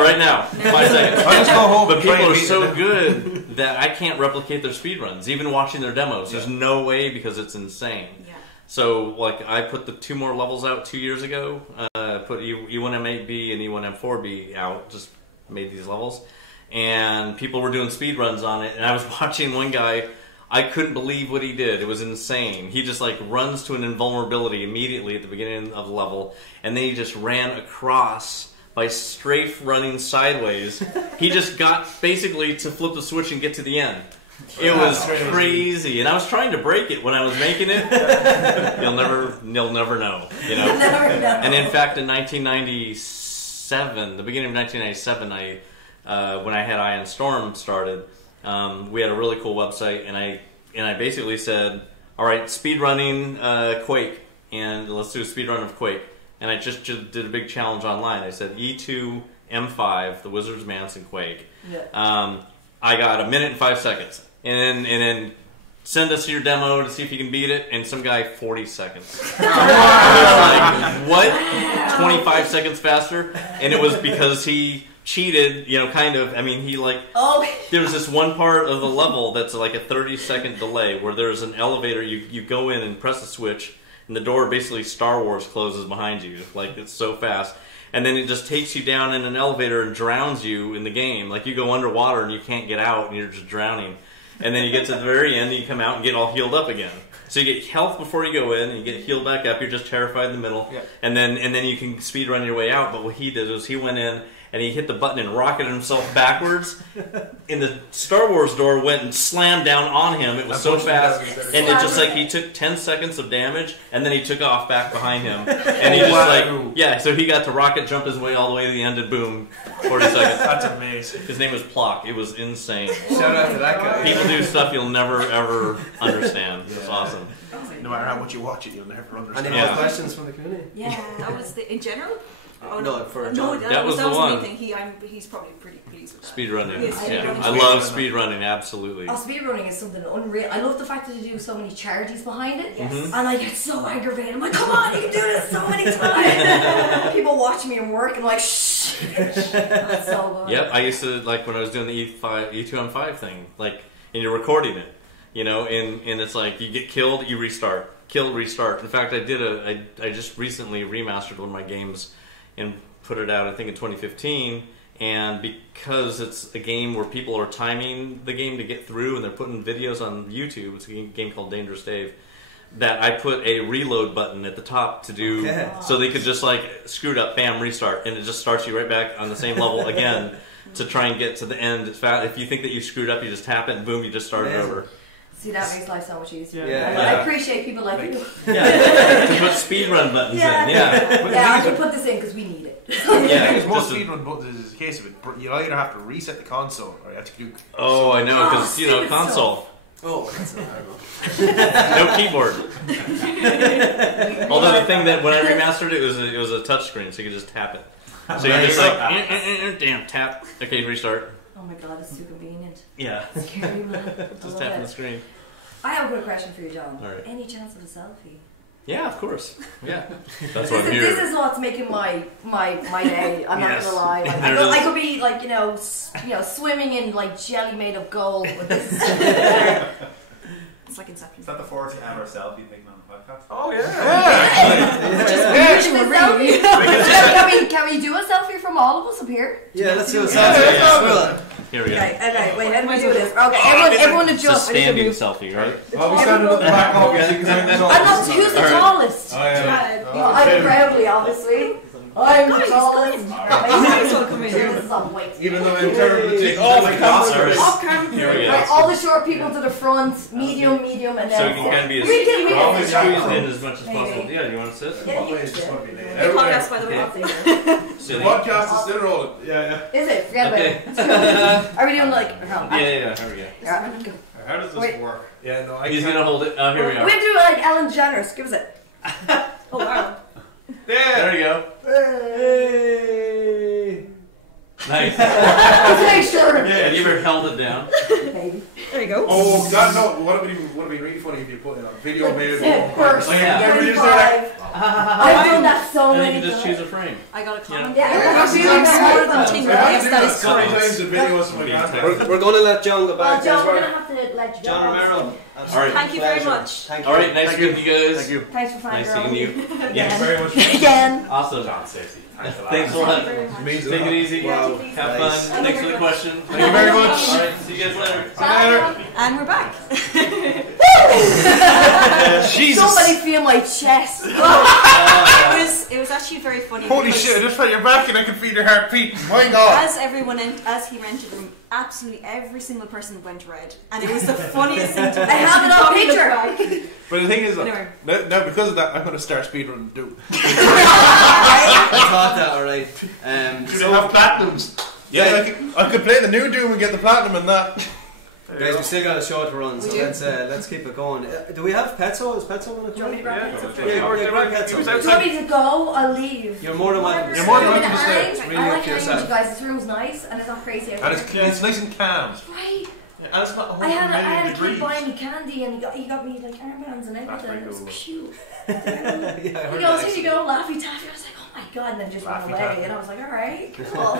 Right now, 5 seconds. I just go home. But people are so good that I can't replicate their speedruns. Even watching their demos, there's no way because it's insane. Yeah. So, like, I put the 2 more levels out 2 years ago. Put E1M8B and E1M4B out. Just made these levels, and people were doing speedruns on it. And I was watching one guy. I couldn't believe what he did. It was insane. He just like runs to an invulnerability immediately at the beginning of the level, and then he just ran across by strafe running sideways. He just got basically to flip the switch and get to the end. It was crazy, and I was trying to break it when I was making it. You'll never know, you know. And in fact, in 1997, the beginning of 1997, when I had Iron Storm started. We had a really cool website, and I basically said, all right, speedrunning Quake, and let's do a speedrun of Quake. And I just did a big challenge online. I said E2 M5, the Wizards Manson Quake. Yeah. I got 1 minute and 5 seconds, and then send us your demo to see if you can beat it. And some guy 40 seconds. I was like, what? 25 seconds faster? And it was because he cheated, you know, kind of. I mean, he like. Oh. There's this one part of the level that's like a 30-second delay where there's an elevator. You go in and press the switch, and the door basically Star Wars closes behind you. Like, it's so fast. And then it just takes you down in an elevator and drowns you in the game. Like, you go underwater and you can't get out, and you're just drowning. And then you get to the very end, and you come out and get all healed up again. So you get health before you go in, and you get healed back up. You're just terrified in the middle. Yeah. And then you can speed run your way out. But what he did was he went in, and he hit the button and rocketed himself backwards. And the Star Wars door went and slammed down on him. It was so fast. And it just like he took 10 seconds of damage, and then he took off back behind him. And he just so he got to rocket jump his way all the way to the end, and boom, 40 seconds. That's amazing. His name was Plock. It was insane. Shout out to that guy. People do stuff you'll never, ever understand. It's awesome. No matter how much you watch it, you'll never understand. Any more questions from the community? Yeah, that was in general. Oh, no, for no, John. That was the the one. Main thing. He's probably pretty pleased with that. Speedrunning. Yes, Yeah. I love speedrunning, absolutely. Oh, speedrunning is something unreal. I love the fact that they do so many charities behind it. Yes. And I get so aggravated. I'm like, come on, you can do this so many times. People watch me and work and like, shh. That's so good. Yep, I used to, like, when I was doing the E2M5 thing, like, and you're recording it, you know, and it's like, you get killed, you restart. Kill, restart. In fact, I just recently remastered one of my games and put it out, I think, in 2015, and because it's a game where people are timing the game to get through, and they're putting videos on YouTube. It's a game called Dangerous Dave. That I put a reload button at the top to do, so they could just like screwed up, bam, restart, and it just starts you right back on the same level again to try and get to the end. It's fast. If you think that you screwed up, you just tap it, and boom, you just start it over. See, that makes life so much easier. Yeah. I appreciate people like you. Yeah, to put speedrun buttons in. Yeah, I can put this in because we need it. Yeah, because most speedrun buttons is a case of it. You either have to reset the console or you have to do. Oh, I know, because console. Oh, that's not hard. No keyboard. Although the thing that when I remastered it was a touch screen, so you could just tap it. So you're just like, damn, tap. Okay, restart. Oh my god, it's too convenient. Yeah. Scary, man. Just tap on the screen. I have a good question for you, John. All right. Any chance of a selfie? Yeah, of course. Yeah. That's what I'm here. This is what's making my day. I'm not gonna lie. Like, I could be like swimming in like jelly made of gold. But this is it's like Inception. Is that the 40-hour selfie thing on the podcast? Oh yeah. Can we do a selfie from all of us up here? Yeah, let's do a selfie. Here we go. Okay, wait, how do we do this? Okay, everyone adjust. It's a standing selfie, right? I'll be standing up the back obviously. I'm not who's the tallest. Oh, yeah. I'm proudly, obviously. I'm the tallest. Even though I'm terrible at off camera. All the short people to the front, medium, and then so you can kind of be squeezed in as much as possible. Yeah, you want to sit? Yeah, The podcast, by the way. The podcast is still rolling. Yeah. Is it? Forget about it. Are we doing like? Yeah. Here we go. Alright, go. How does this work? Yeah, no, He's gonna hold it. Here we We're are. gonna do like Ellen DeGeneres. Give us it. Oh wow. There you go. Hey. Nice. Let's make sure. Have you ever held it down? Maybe. There you go. Oh God, no! Would have been really funny if you put it on video, maybe. First, I've done that so And many you can just times. choose a frame. I got a comment. Yeah. More than Ting. Yes, that is Sometimes correct. the video was something like that. We're going to let John go back. John, we're gonna have to let you go. John Romero. All right. Thank you very much. Thank you. All right, nice meeting you guys. Thank you. Thanks for finding Nice seeing you. Thanks very much. Again. Awesome. John Stacey. Thanks a lot. Means a Take lot. it easy. Wow. Have Nice. fun. Thanks for the question. Thank you very much. All right. See you guys later. Bye. And we're back. Jesus. Somebody feel my chest. It was actually very funny. Holy because shit! I just felt your back and I could feel your heart beating. My God. As he rented the room, absolutely every single person went red, and it was the funniest thing to I have it on picture. But the thing is, Anyway. now because of that, I'm going to start speedrunning too. I thought that, alright. So have platinums. Yeah, I could play the new Doom and get the platinum in that. Guys, we still got a show to run, so let's keep it going. Do we have Petso? Is Petso going to Do you want me to grab it? grab Petso. Do you want me to go? I'll leave. You're more than welcome. You're more than welcome to stay. It's really I up like to hanging with yourself. you guys. This room's nice and it's not crazy. And it's nice and calm. Right. And it's not I had a kid buying me candy and he got me like armbands and everything. It was cute. Yeah, I He heard goes, that. here you go, Laffy Taffy. I was like, oh my god, and then just went Laffy away. Taffy. And I was like, alright, cool.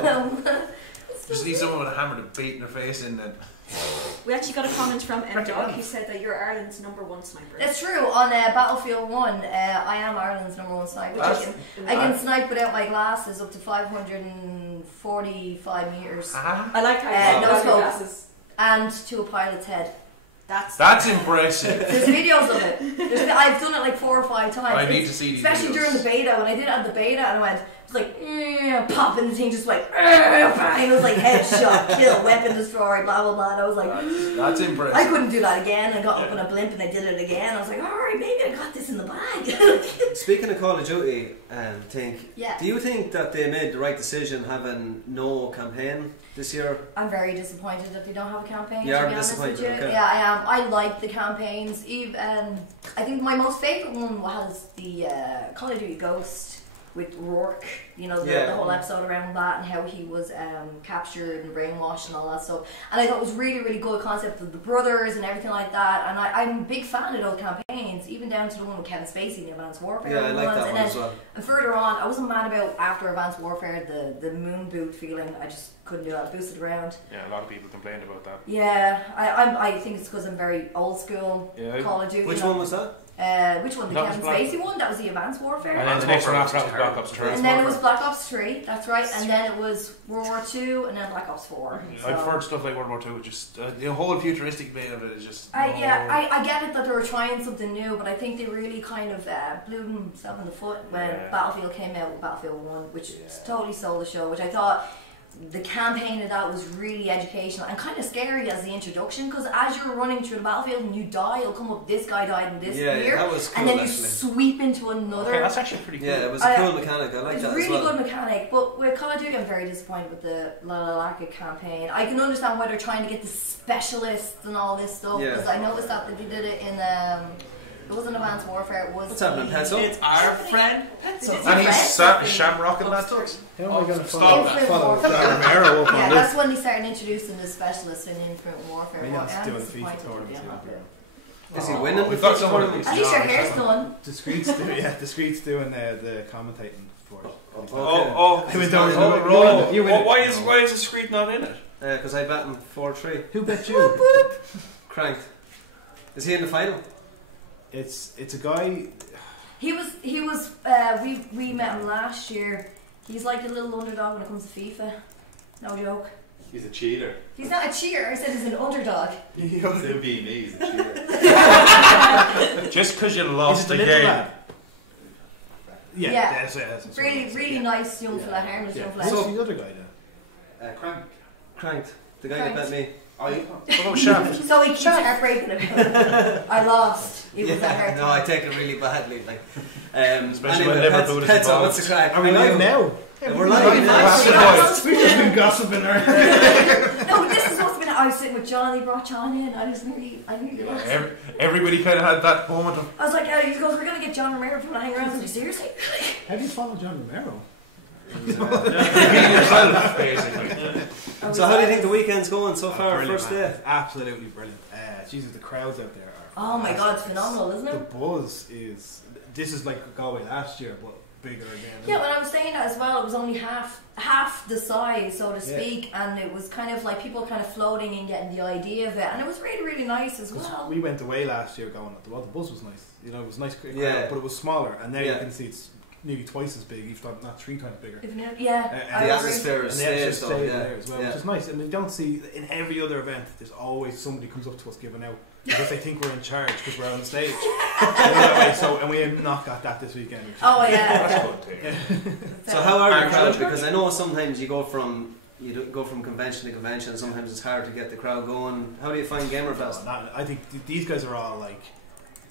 Just need someone with a hammer to beat their face in then. We actually got a comment from M-Dog who said that you're Ireland's #1 sniper. It's true. On Battlefield 1, I am Ireland's #1 sniper. I can snipe without my glasses up to 545 metres. I like how you No got your scope. glasses. And to a pilot's head. That's impressive. There's videos of it. I've done it like 4 or 5 times. I need to see these especially videos. during the beta. When I did it at the beta, and I went, it was like pop, and the thing just like, and it was like headshot, kill, weapon destroy, blah blah blah. And I was like, that's impressive. I couldn't do that again. I got up in a blimp and I did it again. I was like, all right, maybe I got this in the bag. Speaking of Call of Duty, Yeah. do you think that they made the right decision having no campaign this year? I'm very disappointed that they don't have a campaign. You to are be honest with disappointed, you. okay. Yeah, I am. I like the campaigns. I think my most favourite one was the Call of Duty Ghost with Rourke. You know, the whole episode around that and how he was captured and brainwashed and all that stuff. And I thought it was really, really good concept of the brothers and everything like that. And I'm a big fan of those campaigns, even down to the one with Kevin Spacey in the Advanced Warfare. Yeah, I like that and one as well. And further on, I wasn't mad about after Advanced Warfare the moon boot feeling. I just couldn't do that. Boosted around. Yeah, a lot of people complained about that. Yeah, I think it's because I'm very old school. Yeah. Call of Duty. Which one was that? Which one? The That was Kevin Black- Spacey one? That was the Advanced Warfare. And then the next one after that was Black Ops 3. And then it was Black Ops 3, that's right. And then it was World War 2 and then Black Ops 4. So. I've heard stuff like World War 2, just the whole futuristic bit of it is just. I get it that they were trying something new, but I think they really kind of blew themselves in the foot when Battlefield came out with Battlefield 1, which totally stole the show, which I thought the campaign of that was really educational and kind of scary as the introduction, because as you're running through the battlefield and you die, it'll come up, this guy died in this year, that was cool, and then you actually. sweep into another. Okay, that's actually pretty cool. Yeah, it was a cool mechanic. I like it was that really as well. good mechanic, but with Call of Duty I'm very disappointed with the lack of campaign. I can understand why they're trying to get the specialists and all this stuff, because I noticed that they did it in it wasn't Advanced Warfare, it was... What's happening, Pencil? It's our friend Pencil. And he's shamrocking that talks. How am I going to Stop follow that. John Romero up Yeah, on that's this? when they started introducing the specialists in Infinite Warfare. Maybe that's I'm doing disappointed FIFA that they tournaments. didn't. Is he winning? We've got someone. At least your hair's done. Discreet's doing the commentating for it. Why is Discreet not in it? Because I bet him 4-3. Who bet you? Cranked. Is he in the final? It's a guy. He was we met him last year. He's like a little underdog when it comes to FIFA. No joke. He's a cheater. He's not a cheater, I said he's an underdog. It'd be me, he's a cheater. Just because you lost the little game. lad? Yeah. That's Really nice young fella, harmless young fella. What's the other guy then? Cranked. The guy that bet me. Shaft. So he keeps heartbreaking him. I lost. It was a hard No, I take it really badly. Like, Especially when anyway, Liverpool is Pencil, involved. what's the crack? Are we live now? We're live. We've just been gossiping around. No, but this is what's been. I was sitting with John. He brought John in. I nearly lost. Everybody kind of had that moment of. I was like, he goes, we're gonna get John Romero from the hang around. I was like, seriously? How do you follow John Romero? So how do you think the weekend's going so far? First day? Absolutely brilliant. Jesus, the crowds out there are. Oh my God, it's phenomenal, isn't The it? buzz is. This is like Galway last year, but bigger again. Yeah, when I was saying that as well, it was only half the size, so to speak, and it was kind of like people kind of floating and getting the idea of it, and it was really, really nice as well. We went away last year going, well, the buzz was nice. You know, it was nice, crowd, but it was smaller, and now you can see it's nearly twice as big, if not 3 times bigger. Yeah, the atmosphere is there as well, which is nice. And we don't see in every other event. There's always somebody comes up to us giving out because they think we're in charge because we're on the stage. And we have not got that this weekend. Oh yeah. That's good. So how are the crowds? Because I know sometimes you go from convention to convention. Sometimes it's hard to get the crowd going. How do you find Gamerfest? I think these guys are all like.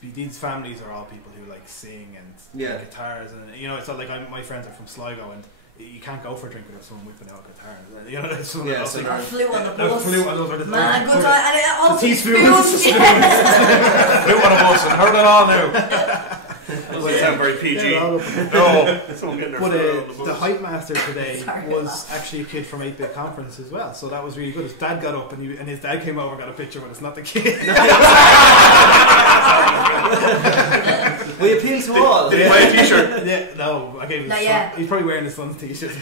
These families are all people who like sing and play guitars, and you know it's not like my friends are from Sligo, and you can't go for a drink without someone whipping out a guitar. You know, that's someone else. I flew on the bus. Man, good time. And it all teaspoons. Flew on a bus and heard it all now. Doesn't sound very PG. No, someone getting their But the hype master today was actually a kid from 8-Bit Conference as well, so that was really good. His dad got up and his dad came over and got a picture, but it's not the kid. We appeal to all. Did he buy a t-shirt? Yeah, no, I gave him Not his yet. son. He's probably wearing his son's t-shirt.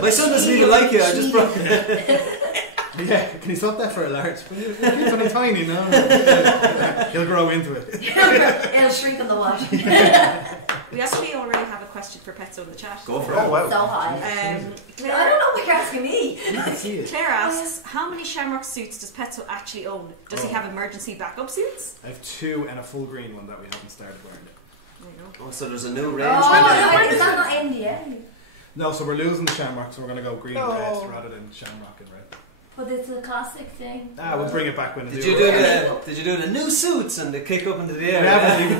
My son doesn't even like you. I just brought. Yeah, can you swap that for a large? It's only tiny, no. He'll grow into it. It'll shrink on the wash. We actually already have a question for Petzo in the chat. Go for it. Oh wow. So high. I don't know what you're asking me. Claire asks, how many Shamrock suits does Petzo actually own? Does he have emergency backup suits? I have 2 and a full green one that we haven't started wearing yet. There you go. Oh, so there's a new range. Is that not in the end? No, so we're losing the shamrock, so we're going to go green and red rather than shamrock and red. But it's a classic thing. We'll bring it back when Did you do the new suits and the kick up into the air? We haven't even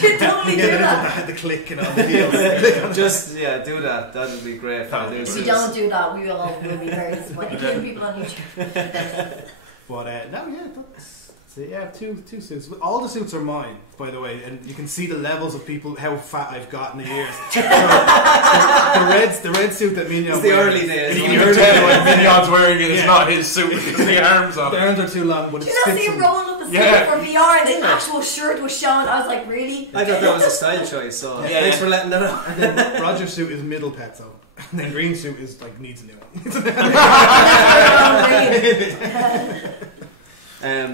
You totally do that. The click and all the deals. Just do that. That'll be great. If we don't do that, we will be very disappointed. Killing people on YouTube. But that's So yeah, I have two suits. All the suits are mine, by the way, and you can see the levels of people, how fat I've got in the years. So, the red suit that Minion's wearing. It's the early days. You can even tell when Minion's wearing it, it's not his suit because the arms on it. The arms are too long, but did you not see him rolling up the sleeve for VR and the actual shirt was showing? I was like, really? I thought that was a style choice, so thanks for letting that out. And then Roger's suit is middle petzo. And then green suit is like needs a new one.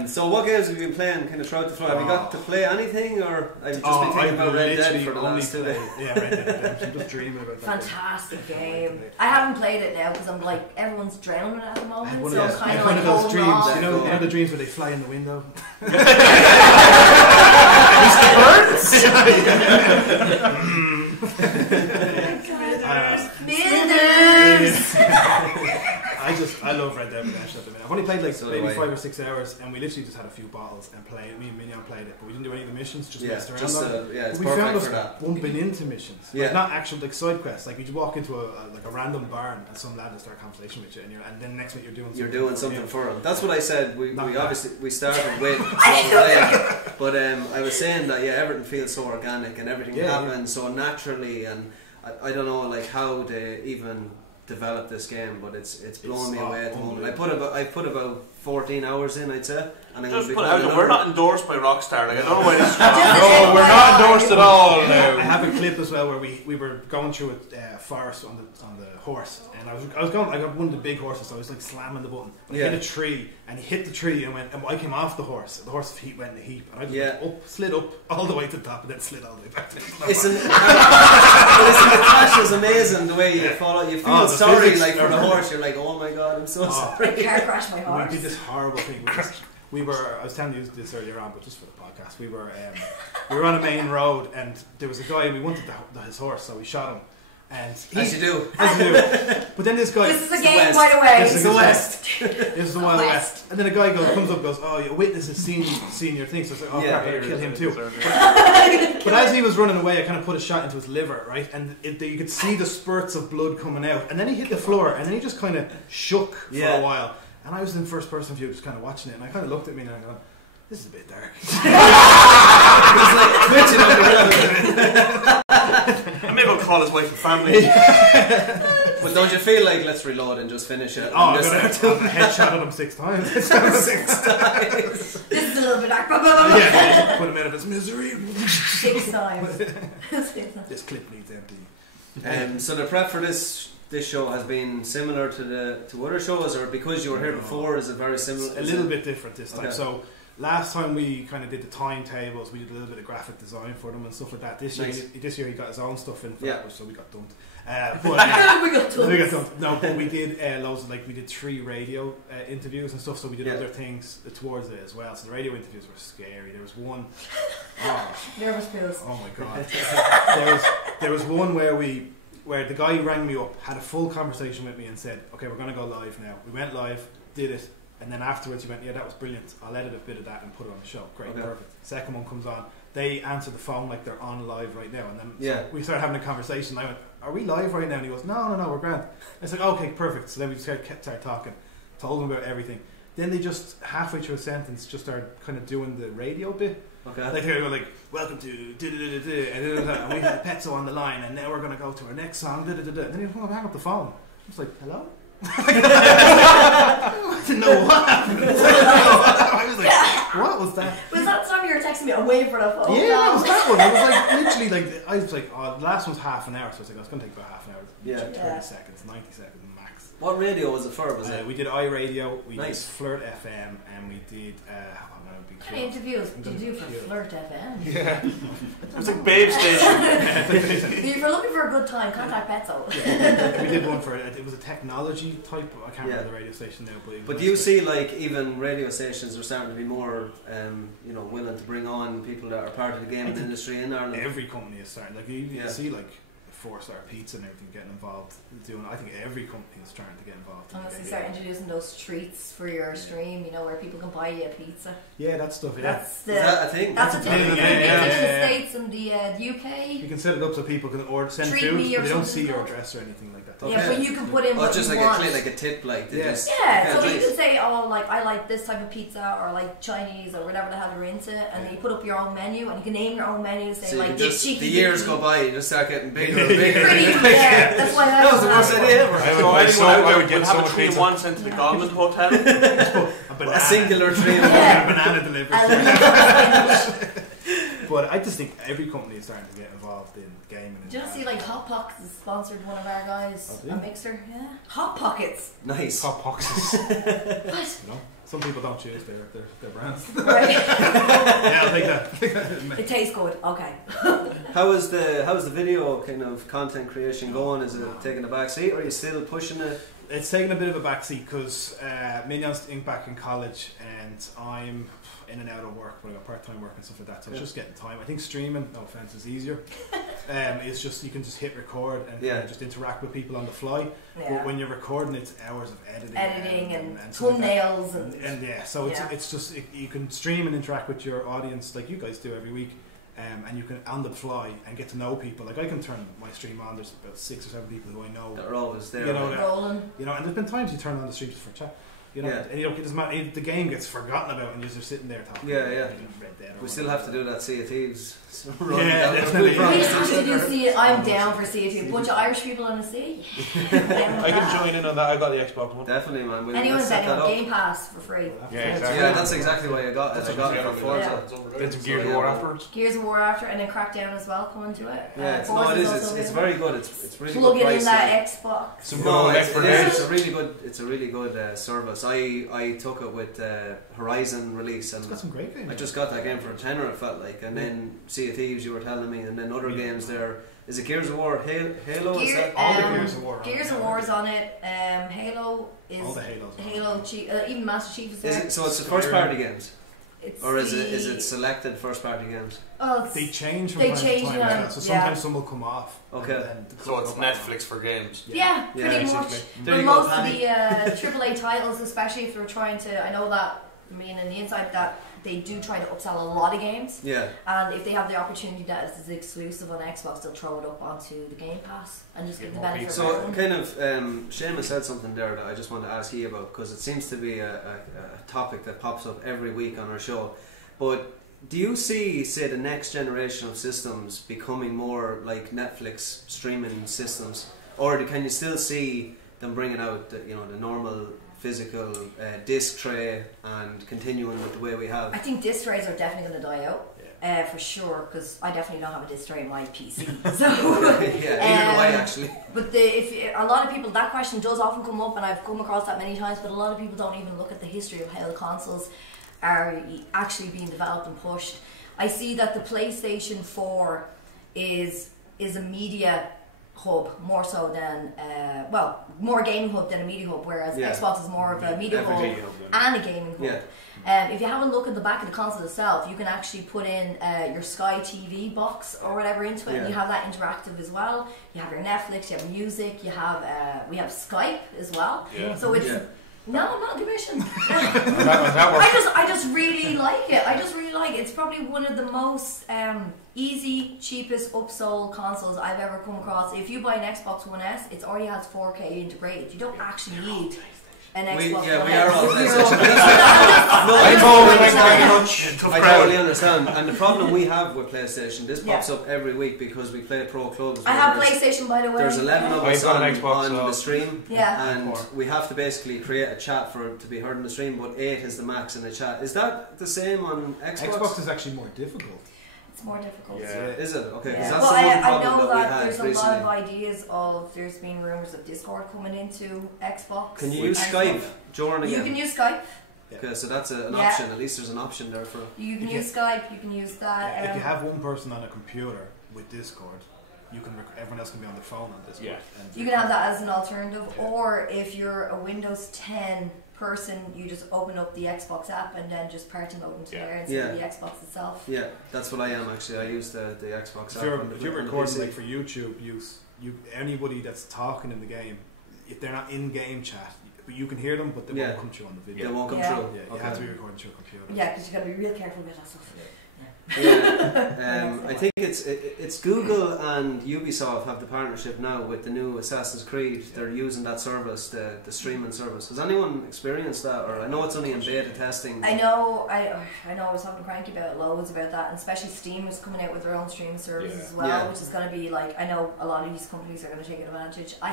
So what games have you been playing kind of throughout the floor? Have you got to play anything, or have you just been thinking about Red Dead for the last 2 days? Yeah, Red Dead Redemption. Just dreaming about that. Fantastic game. I haven't played it now because I'm like, everyone's drowning at the moment, so I'm kind of one like of those holding dreams, on. you know the dreams where they fly in the window? I love Red Dead Redemption at the minute. I've only played like maybe 5 or 6 hours, and we literally just had a few bottles and played. Me and Minion played it, but we didn't do any of the missions. Just messed around. It's we perfect found for that. bumping into missions, like not actual like side quests. Like you walk into a random barn and some lad will start a conversation with you, and then next minute you're doing something for him. That's what I said. We obviously started with, but I was saying that everything feels so organic and everything happens so naturally, and I don't know like how they even develop this game, but it's blowing me away at the moment. I put about 14 hours in, I'd say, and just put out. We're not endorsed by Rockstar. Like I don't know why this. No, we're not endorsed at all. No. I have a clip as well where we were going through a forest on the horse, and I got one of the big horses, so I was like slamming the button. But I hit a tree, and he hit the tree and went. And I came off the horse. The horse's feet went in a heap, and I just slid up all the way to the top, and then slid all the way back down. The crash is amazing. The way you follow, you feel sorry like for the horse. You're like, oh my god, I'm so sorry. I car crashed my horse. We did this horrible thing. I was telling you this earlier on, but just for the podcast, we were on a main road, and there was a guy. We wanted his horse, so we shot him. And as you do. But then this guy. This is a game right away. This is the West. This is the Wild West. And then a guy comes up and goes, "Oh, your witness has seen your thing." So I was like, "Oh, crap, I better kill him too." But as he was running away, I kind of put a shot into his liver, right? And you could see the spurts of blood coming out. And then he hit the floor, and then he just kind of shook for a while. And I was in first person view, just kind of watching it, and I kind of looked at me and I go, "This is a bit dark." He's like twitching on the and maybe I'll call his wife and family. But don't you feel like let's reload and just finish it? Oh, I'm headshot at him 6 times. 6 times. This is a little bit dark. Put him out of his misery. 6 times. This clip needs empty. So the prep for this show has been similar to other shows, or because you were here before, is it very similar? It's a little bit different this time. So last time we kind of did the timetables, we did a little bit of graphic design for them and stuff like that. This year he got his own stuff in for that, so we got dumped. We got dumped. No, but we did loads of we did 3 radio interviews and stuff. So we did other things towards it as well. So the radio interviews were scary. There was one. Nervous pills. Oh my god. There was one where the guy rang me up, had a full conversation with me, and said, "Okay, we're going to go live now." We went live, did it. And then afterwards he went, "Yeah, that was brilliant. I'll edit a bit of that and put it on the show." Great, perfect. Second one comes on. They answer the phone like they're on live right now. And then we started having a conversation. I went, "Are we live right now?" And he goes, No, we're grand. I said, "Okay, perfect." So then we started talking. Told them about everything. Then they just, halfway through a sentence, just started kind of doing the radio bit. Okay. Like they were like, "Welcome to and we had Petzo on the line, and now we're going to go to our next song." And then he hung up the phone. I was like, "Hello?" I didn't know what happened. I was like, "What was that?" Was that the time you were texting me? I'm waiting for that phone. Yeah, that was that one. I was like, literally, I was like, "Oh, the last one's half an hour," so I was like, "It's going to take about half an hour." 30 seconds, 90 seconds max. What radio was it for? We did iRadio, we did Flirt FM, and we did. What kind of interviews did you do for Flirt FM? Yeah, it was like Babe Station. If you're looking for a good time, contact Petzo. We did one for it was a technology type. I can't remember the radio station now, but do you see even radio stations are starting to be more, willing to bring on people that are part of the gaming industry in Ireland? Every company is starting. You see 4-star pizza and everything getting involved. I think every company is trying to get involved. Honestly, start introducing those treats for your stream, where people can buy you a pizza. Yeah, that stuff. Is that a thing? That's a thing. In the States and the UK. You can set it up so people can send food, but they don't see your address or anything like that. it. Yeah, but you can put in what just you like want. like a tip, like Yes. Yeah, so you can say, oh, like I like this type of pizza, or like Chinese, or whatever the hell you're into, and then you put up your own menu, and you can name your own menu. Say so like just, the years go by, you just start getting bigger and bigger. Yeah, that's why that was the worst idea ever. I would get have a 3-in-1 sent to the Goblin Hotel. A singular 3-in-1. A banana delivered. But I just think every company is starting to get involved in gaming. Did you see like Hot Pockets has sponsored one of our guys, a mixer? Yeah, Hot Pockets. Nice. Hot Pockets. What? You know, some people don't choose their brands. Right. Yeah, I'll take that. It tastes good. Okay. How's the video kind of content creation going? Is it taking a back seat, or are you still pushing it? It's taking a bit of a backseat because Minion's back in college, and I'm in and out of work, but I got part-time work and stuff like that, so it's just getting time. I think streaming, no offense, is easier. It's just, you can just hit record and just interact with people on the fly. But when you're recording, it's hours of editing and thumbnails and so it's just you can stream and interact with your audience like you guys do every week. And you can on the fly and get to know people. Like I can turn my stream on. There's about 6 or 7 people who I know that are always there. Rolling. You know, and there's been times you turn on the stream just for chat. You know, and you know, it doesn't matter. The game gets forgotten about, and you're just sitting there talking. We still have to do that Sea of Thieves. Definitely. We have to do Sea. I'm down for Sea of Thieves. A bunch of Irish people on the sea. I can join in on that. I got the Xbox one. Definitely, man. Anyone's Game Pass for free. Yeah, exactly. Yeah, that's exactly why I got it. I got it for Forza. Then some Gears of War afterwards. Gears of War after, and then Crackdown as well. Coming to it. Yeah, it's very good. It's really plug good. Plug it in that Xbox. It's a really good service. I took it with Horizon release, and it's got some great games. I just got that game for a tenner. It felt like, and then Sea of Thieves, you were telling me, and then other games there. Is it Gears of War? Halo? Is that all the Gears of War? Gears of War is on it. Halo is all the Halos. Halo, even Master Chief is there. So it's the first party games. Or is the, it selected first party games? Oh, they change from time to time. So sometimes some will come off. Okay. So it's Netflix for games. Yeah, pretty much. But most of the AAA titles, especially if they're trying to, I know that, I mean, in the inside that they do try to upsell a lot of games. Yeah. And if they have the opportunity that it's exclusive on Xbox, they'll throw it up onto the Game Pass and just give the benefit. So kind of, Seamus said something there that I just want to ask you about, because it seems to be a topic that pops up every week on our show. But do you see, say, the next generation of systems becoming more like Netflix streaming systems, or can you still see them bringing out the normal physical disc tray and continuing with the way we have? I think disc trays are definitely going to die out. For sure, because I definitely don't have a disc tray in my PC. So, either do I actually. But if a lot of people, that question does often come up, and I've come across that many times. But a lot of people don't even look at the history of how the consoles are actually being developed and pushed. I see that the PlayStation 4 is a media hub more so than more a gaming hub than a media hub, whereas Xbox is more of a media hub and a gaming hub. If you have a look at the back of the console itself, you can actually put in your Sky TV box or whatever into it, and you have that interactive as well. You have your Netflix, you have music, you have we have Skype as well. So it's no, I'm not diminishing. I just really like it. It's probably one of the most easy, cheapest upsold consoles I've ever come across. If you buy an Xbox One S, it already has 4K integrated. You don't actually need an Xbox One S. We are all PlayStation. I totally understand. And the problem we have with PlayStation, this pops up every week because we play pro clubs. I have PlayStation, by the way. There's 11 of us on the stream, and we have to basically create a chat for it to be heard in the stream, but 8 is the max in the chat. Is that the same on Xbox? Xbox is actually more difficult. It's more difficult. Is it? Okay, because that's the one I problem know that we that had there's recently. a lot of ideas of, there's been rumours of Discord coming into Xbox. Can you use Skype during a game? You can use Skype. Okay, so that's an option. At least there's an option there for. You can use Skype. You can use that. If you have one person on a computer with Discord, you can. Everyone else can be on their phone on Discord. You can have that as an alternative, or if you're a Windows 10 person, you just open up the Xbox app and then just party mode into there instead of the Xbox itself. Yeah, that's what I am actually. I use the Xbox app. If you're recording like for YouTube use, anybody that's talking in the game, if they're not in game chat, but you can hear them, but they won't come through on the video. They won't come through. You have to be recording through a computer. Yeah, because you got to be real careful with that stuff. Yeah, I think it's Google and Ubisoft have the partnership now with the new Assassin's Creed. They're using that service, the streaming service. Has anyone experienced that? Or I know it's only in beta testing. I know. I was having cranky about loads about that, and especially Steam is coming out with their own streaming service as well, which is going to be like, I know a lot of these companies are going to take advantage. I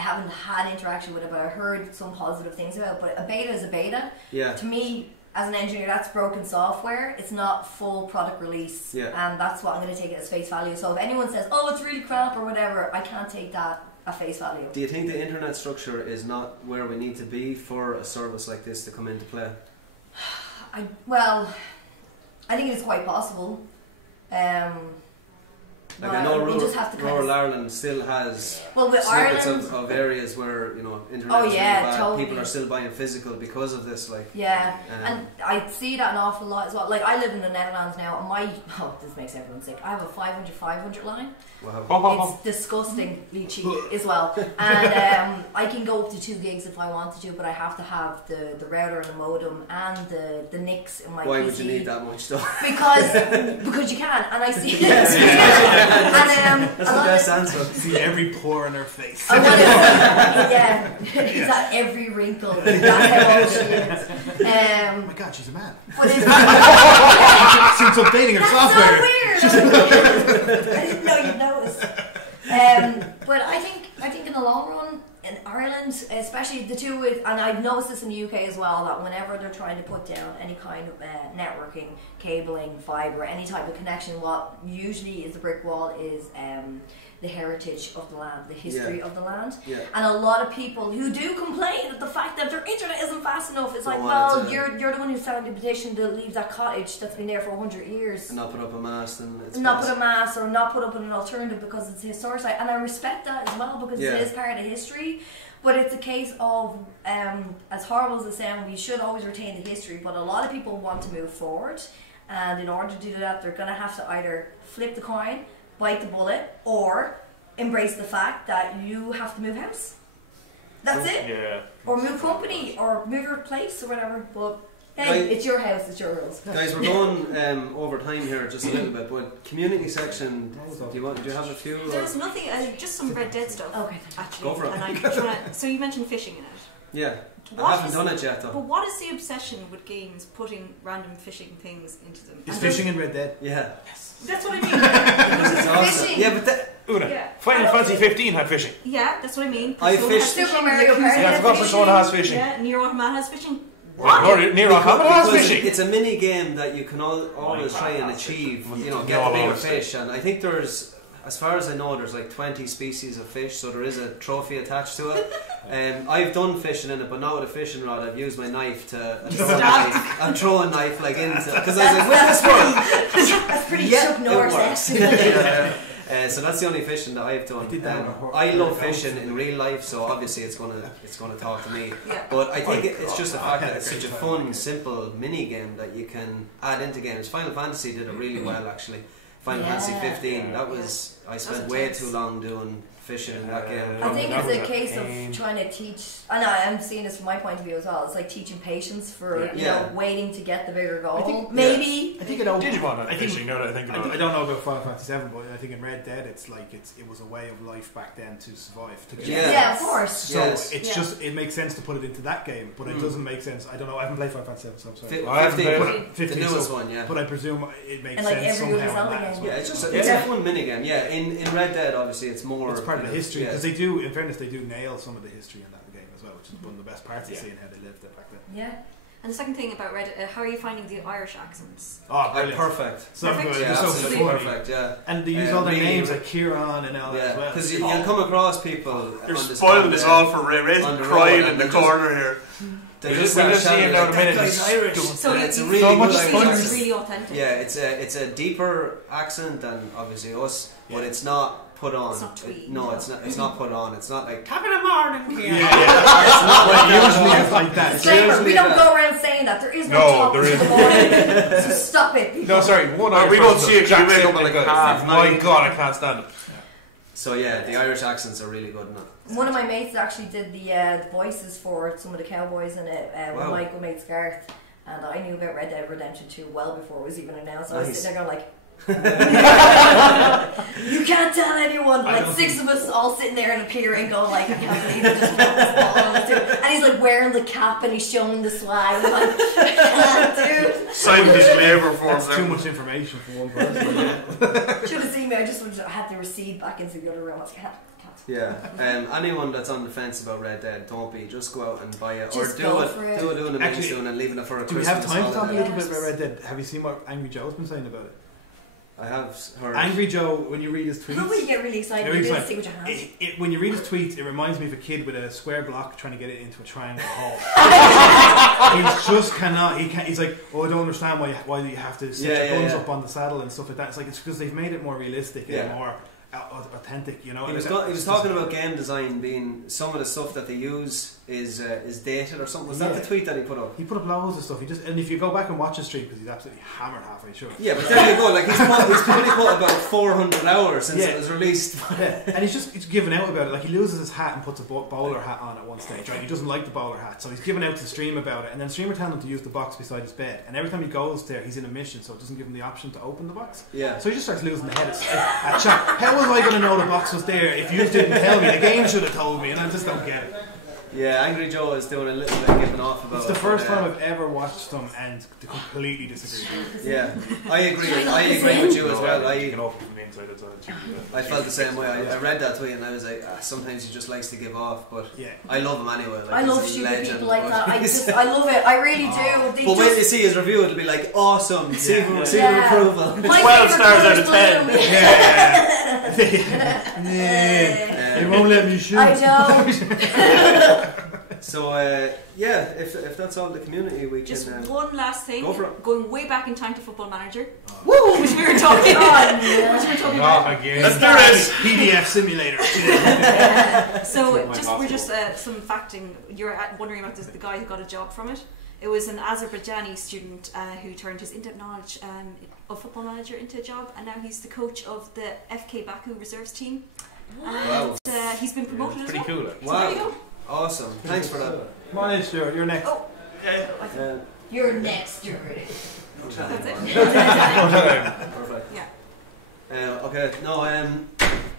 haven't had interaction with it, but I heard some positive things about it. But a beta is a beta. Yeah. To me, as an engineer, that's broken software. It's not full product release, and that's what I'm going to take it as face value. So if anyone says, "Oh, it's really crap" or whatever, I can't take that at face value. Do you think the internet structure is not where we need to be for a service like this to come into play? I think it's quite possible. Like I know rural Ireland still has snippets of areas where internet is really bad. Totally. People are still buying physical because of this. And I see that an awful lot as well. Like I live in the Netherlands now, and this makes everyone sick. I have a 500 line. Wow. It's disgustingly cheap as well, and I can go up to 2 gigs if I wanted to, but I have to have the router and the modem and the NICs in my PC. Why would you need that much though? Because you can, and I see That's the best answer. See every pore in her face. Is that every wrinkle? That's how old she is. Oh my god, she's a man. Since updating her software. So weird. I didn't know you'd notice. But I think in the long run, in Ireland, especially the two with, and I've noticed this in the UK as well, that whenever they're trying to put down any kind of networking, cabling, fibre, any type of connection, what usually is the brick wall is the heritage of the land, the history of the land. Yeah. And a lot of people who do complain at the fact that their internet isn't fast enough, it's like, well, you're the one who signed the petition to leave that cottage that's been there for 100 years. And not put up a mast. Or not put up an alternative because it's a historic site. And I respect that as well because it is part of history. But it's a case of, as horrible as it sounds, we should always retain the history, but a lot of people want to move forward. And in order to do that, they're going to have to either flip the coin, bite the bullet, or embrace the fact that you have to move house. That's it. Yeah. Or move company, or move your place, or whatever. But hey, it's your house, it's your rules. Guys, we're going over time here just a little bit. But community section, do you have a few? There's nothing, just some Red Dead stuff. Okay, actually. Go for it. And I'm trying so you mentioned fishing in it. Yeah. I haven't done it yet though. But what is the obsession with games putting random fishing things into them? Is fishing in Red Dead? Yeah. Yes. That's what I mean. Because it's awesome. Fishing. Yeah, but Final Fantasy 15 had fishing. Yeah, that's what I mean. I fished. Super Mario Kart. Yeah, I forgot Persona has fishing. Yeah, Nier Automata has fishing. Nier Automata has fishing. It's a mini game that you can always try and achieve. Get bigger fish, and I think there's. As far as I know, there's like 20 species of fish, so there is a trophy attached to it. I've done fishing in it, but not with a fishing rod. I've used my knife to throw a knife like into, because I was like, "Will this work?" That's pretty Chuck Norris. So that's the only fishing that I've done. I love fishing in real life, so obviously it's gonna talk to me. Yeah. But I think it's just the fact that it's such a fun, simple mini game that you can add into games. Final Fantasy did it really well, actually. Final Fantasy 15. That was I spent way too long doing fishing in that game. I think it's a case of trying to teach. I know I'm seeing this from my point of view as well. It's like teaching patience for waiting to get the bigger goal. I think it all. Digimon had fishing. Now that I think about it. I don't know about Final Fantasy 7, but I think in Red Dead it's like it was a way of life back then to survive. Yeah, of course. So it's just it makes sense to put it into that game, but it doesn't make sense. I don't know. I haven't played Final Fantasy 7, so I'm sorry. I haven't played 15, the newest one, yeah. But I presume it makes like sense somehow. Yeah, it's just a fun mini game. Yeah, in Red Dead, obviously, it's more. It's part of the history because they do. In fairness, they do nail some of the history in that game as well, which is one of the best parts of seeing how they lived it back then. Yeah. And the second thing about Reddit, how are you finding the Irish accents? Oh, brilliant. Perfect. So good. Yeah, absolutely perfect, yeah. And they use all their names like Kieran and all that as well. Because you'll come across people... They're spoiling this all for Ray. Ray's crying in the corner here. They just start shouting like, that guy's Irish. So it's a really good Irish. It's really authentic. Yeah, it's a deeper accent than obviously us, but it's not put on. It's not tweed. No, it's not put on. It's not like top of the morning. Yeah. It's not like usually it's like that. Disclaimer, we don't go around saying that. There is no top of the morning. So stop it, people. No, sorry. We don't see it. My God, I can't stand it. So yeah, the Irish accents are really good now. One of my mates actually did the voices for some of the cowboys in it. One of my good mates, Garth. and I knew about Red Dead Redemption 2 well before it was even announced. I was sitting there going like, you can't tell anyone. Like 6 of us all sitting there in a clearing going like, I can't believe it just and he's like wearing the cap and he's showing the swag. I'm like, I can't, dude. Signing his labour forms. That's too much information for one person. Should have seen me. I had to recede back into the other room. I was like, yeah. Anyone that's on the fence about Red Dead, don't be. Just go out and buy it, just or do it in the main soon and leaving it for a Christmas. Do we have time to talk a little bit Yes. about Red Dead? Have you seen what Angry Joe's been saying about it? I have heard. Angry Joe, when you read his tweets, you get really excited when you see what you have. When you read his tweets, it reminds me of a kid with a square block trying to get it into a triangle hole. He just cannot. He's like, oh, I don't understand why you have to set your guns up on the saddle and stuff like that. It's like it's because they've made it more realistic and more authentic. You know, he was talking about game design being some of the stuff that they use is dated or something. Was that the tweet that he put up? He put up loads of stuff. And if you go back and watch his stream, because he's absolutely hammered halfway through. Yeah, but there you go. Like he's probably put about 400 hours since it was released. And he's giving out about it. Like he loses his hat and puts a bowler hat on at one stage. Right, he doesn't like the bowler hat, so he's giving out to the stream about it. And then the streamer telling him to use the box beside his bed. And every time he goes there, he's in a mission, so it doesn't give him the option to open the box. Yeah. So he just starts losing the head at chat. How was I going to know the box was there if you didn't tell me? The game should have told me, and I just don't get it. Yeah, Angry Joe is doing a little bit giving off about it. It's the first time I've ever watched them and completely disagree. Yeah, I agree with you as well. I felt the same way. I read that tweet and I was like, sometimes he just likes to give off, but I love him anyway. Like, I love stupid people like that. I love it. I really do. But when you see his review, it'll be like awesome. See approval. 12 stars out of 10. He won't let me shoot. I know. So if that's all the community, we just can. One last thing. Go for it. Going way back in time to Football Manager, which we were talking about. Not again. Let's do this. PDF simulator. So we're just some facting. You're wondering about the guy who got a job from it. It was an Azerbaijani student who turned his in-depth knowledge of Football Manager into a job, and now he's the coach of the FK Baku reserves team. Wow. And he's been promoted as well. Pretty cool. So there you go. Awesome. Thanks for that. Come on in, Stuart. You're next. Oh. You're next, Stuart. That's it. Perfect. Yeah. Okay. No.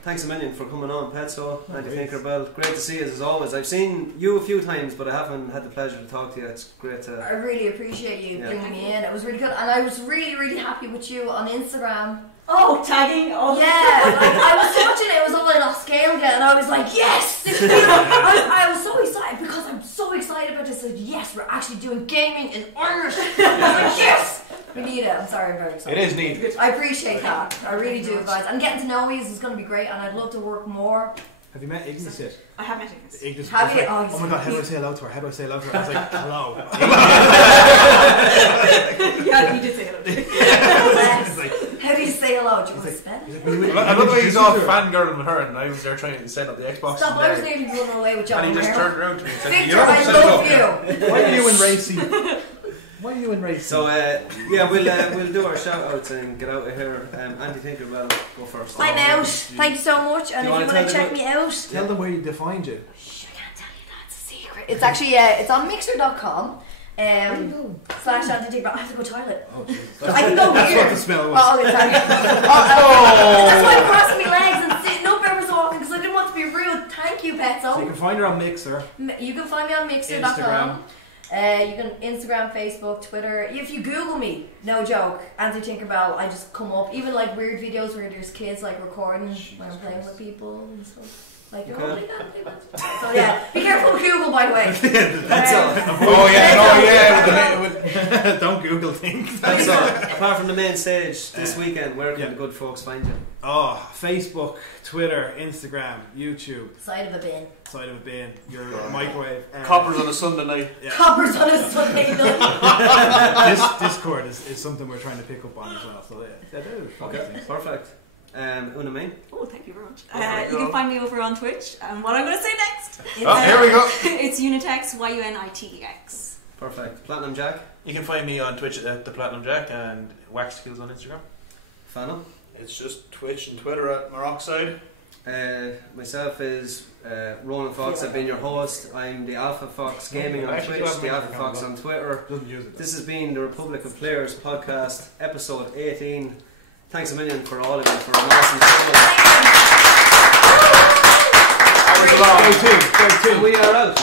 Thanks a million for coming on, Petso, Antit nkerbell. Great to see you as always. I've seen you a few times, but I haven't had the pleasure to talk to you. It's great to. I really appreciate you bringing me in. It was really good, and I was really, really happy with you on Instagram. Oh, tagging! Oh. Yeah, like, I was watching it was all in off scale again, and I was like, yes! I was so excited because I'm so excited about this. Like, yes, we're actually doing gaming in Irish. I was like, yes! We need it. I'm sorry, I'm very excited. It is neat. I appreciate that. I really do, guys. And getting to know you is going to be great, and I'd love to work more. Have you met Ignis yet? I have met Ignis. Ignis have you? like, oh my god, how do I say hello to her? How do I say hello to her? I was like, hello. Yeah, you did say hello. How do you say hello? Do you want to spell it? I love the way he's all fangirling with her, and I was there trying to set up the Xbox. Stop, I was nearly running away with John And he just Romero. turned around to me and said, Victor, I love you. Why are you in racing? Why are you in racing? So we'll do our shout outs and get out of here. Antit nkerbell, go first. I'm out. Thank you so much. And if you want to check me out, tell them where you find you. Shh, I can't tell you. That's a secret. It's actually it's on Mixer.com. / Antit nkerbell. I have to go toilet. Oh, Jesus. I can go That's here. what the smell was. Oh, okay, sorry. That's why I'm crossing my legs and sitting up ever so often because I didn't want to be rude. Thank you, Petso. So you can find her on Mixer. You can find me on Mixer.com. Instagram. You can Instagram, Facebook, Twitter. If you Google me, no joke, Antit nkerbell, I just come up. Even like weird videos where there's kids like recording when I'm playing with people and stuff. Like, so yeah, be careful with Google, by the way. That's all. Don't Google things. That's all. Apart from the main stage this weekend, where can the good folks find you? Oh, Facebook, Twitter, Instagram, YouTube. Side of a bin. Side of a bin. Your microwave. Coppers on a Sunday night. Yeah. Coppers on a Sunday night. Discord is something we're trying to pick up on as well. So yeah, okay, perfect. Una Main. Oh, thank you very much. You can find me over on Twitch. And what I'm going to say next. Here we go. It's Unitex, Unitex. Perfect. Platinum Jack. You can find me on Twitch at the Platinum Jack and Wax Skills on Instagram. Fano. It's just Twitch and Twitter at Maroxide. Myself is Ronan Fox. I've been your host. I'm the Alpha Fox Gaming on Twitch, the Alpha Fox on Twitter. This has been the Republic of Players podcast, episode 18. Thanks a million for all of you for an awesome show. We are out.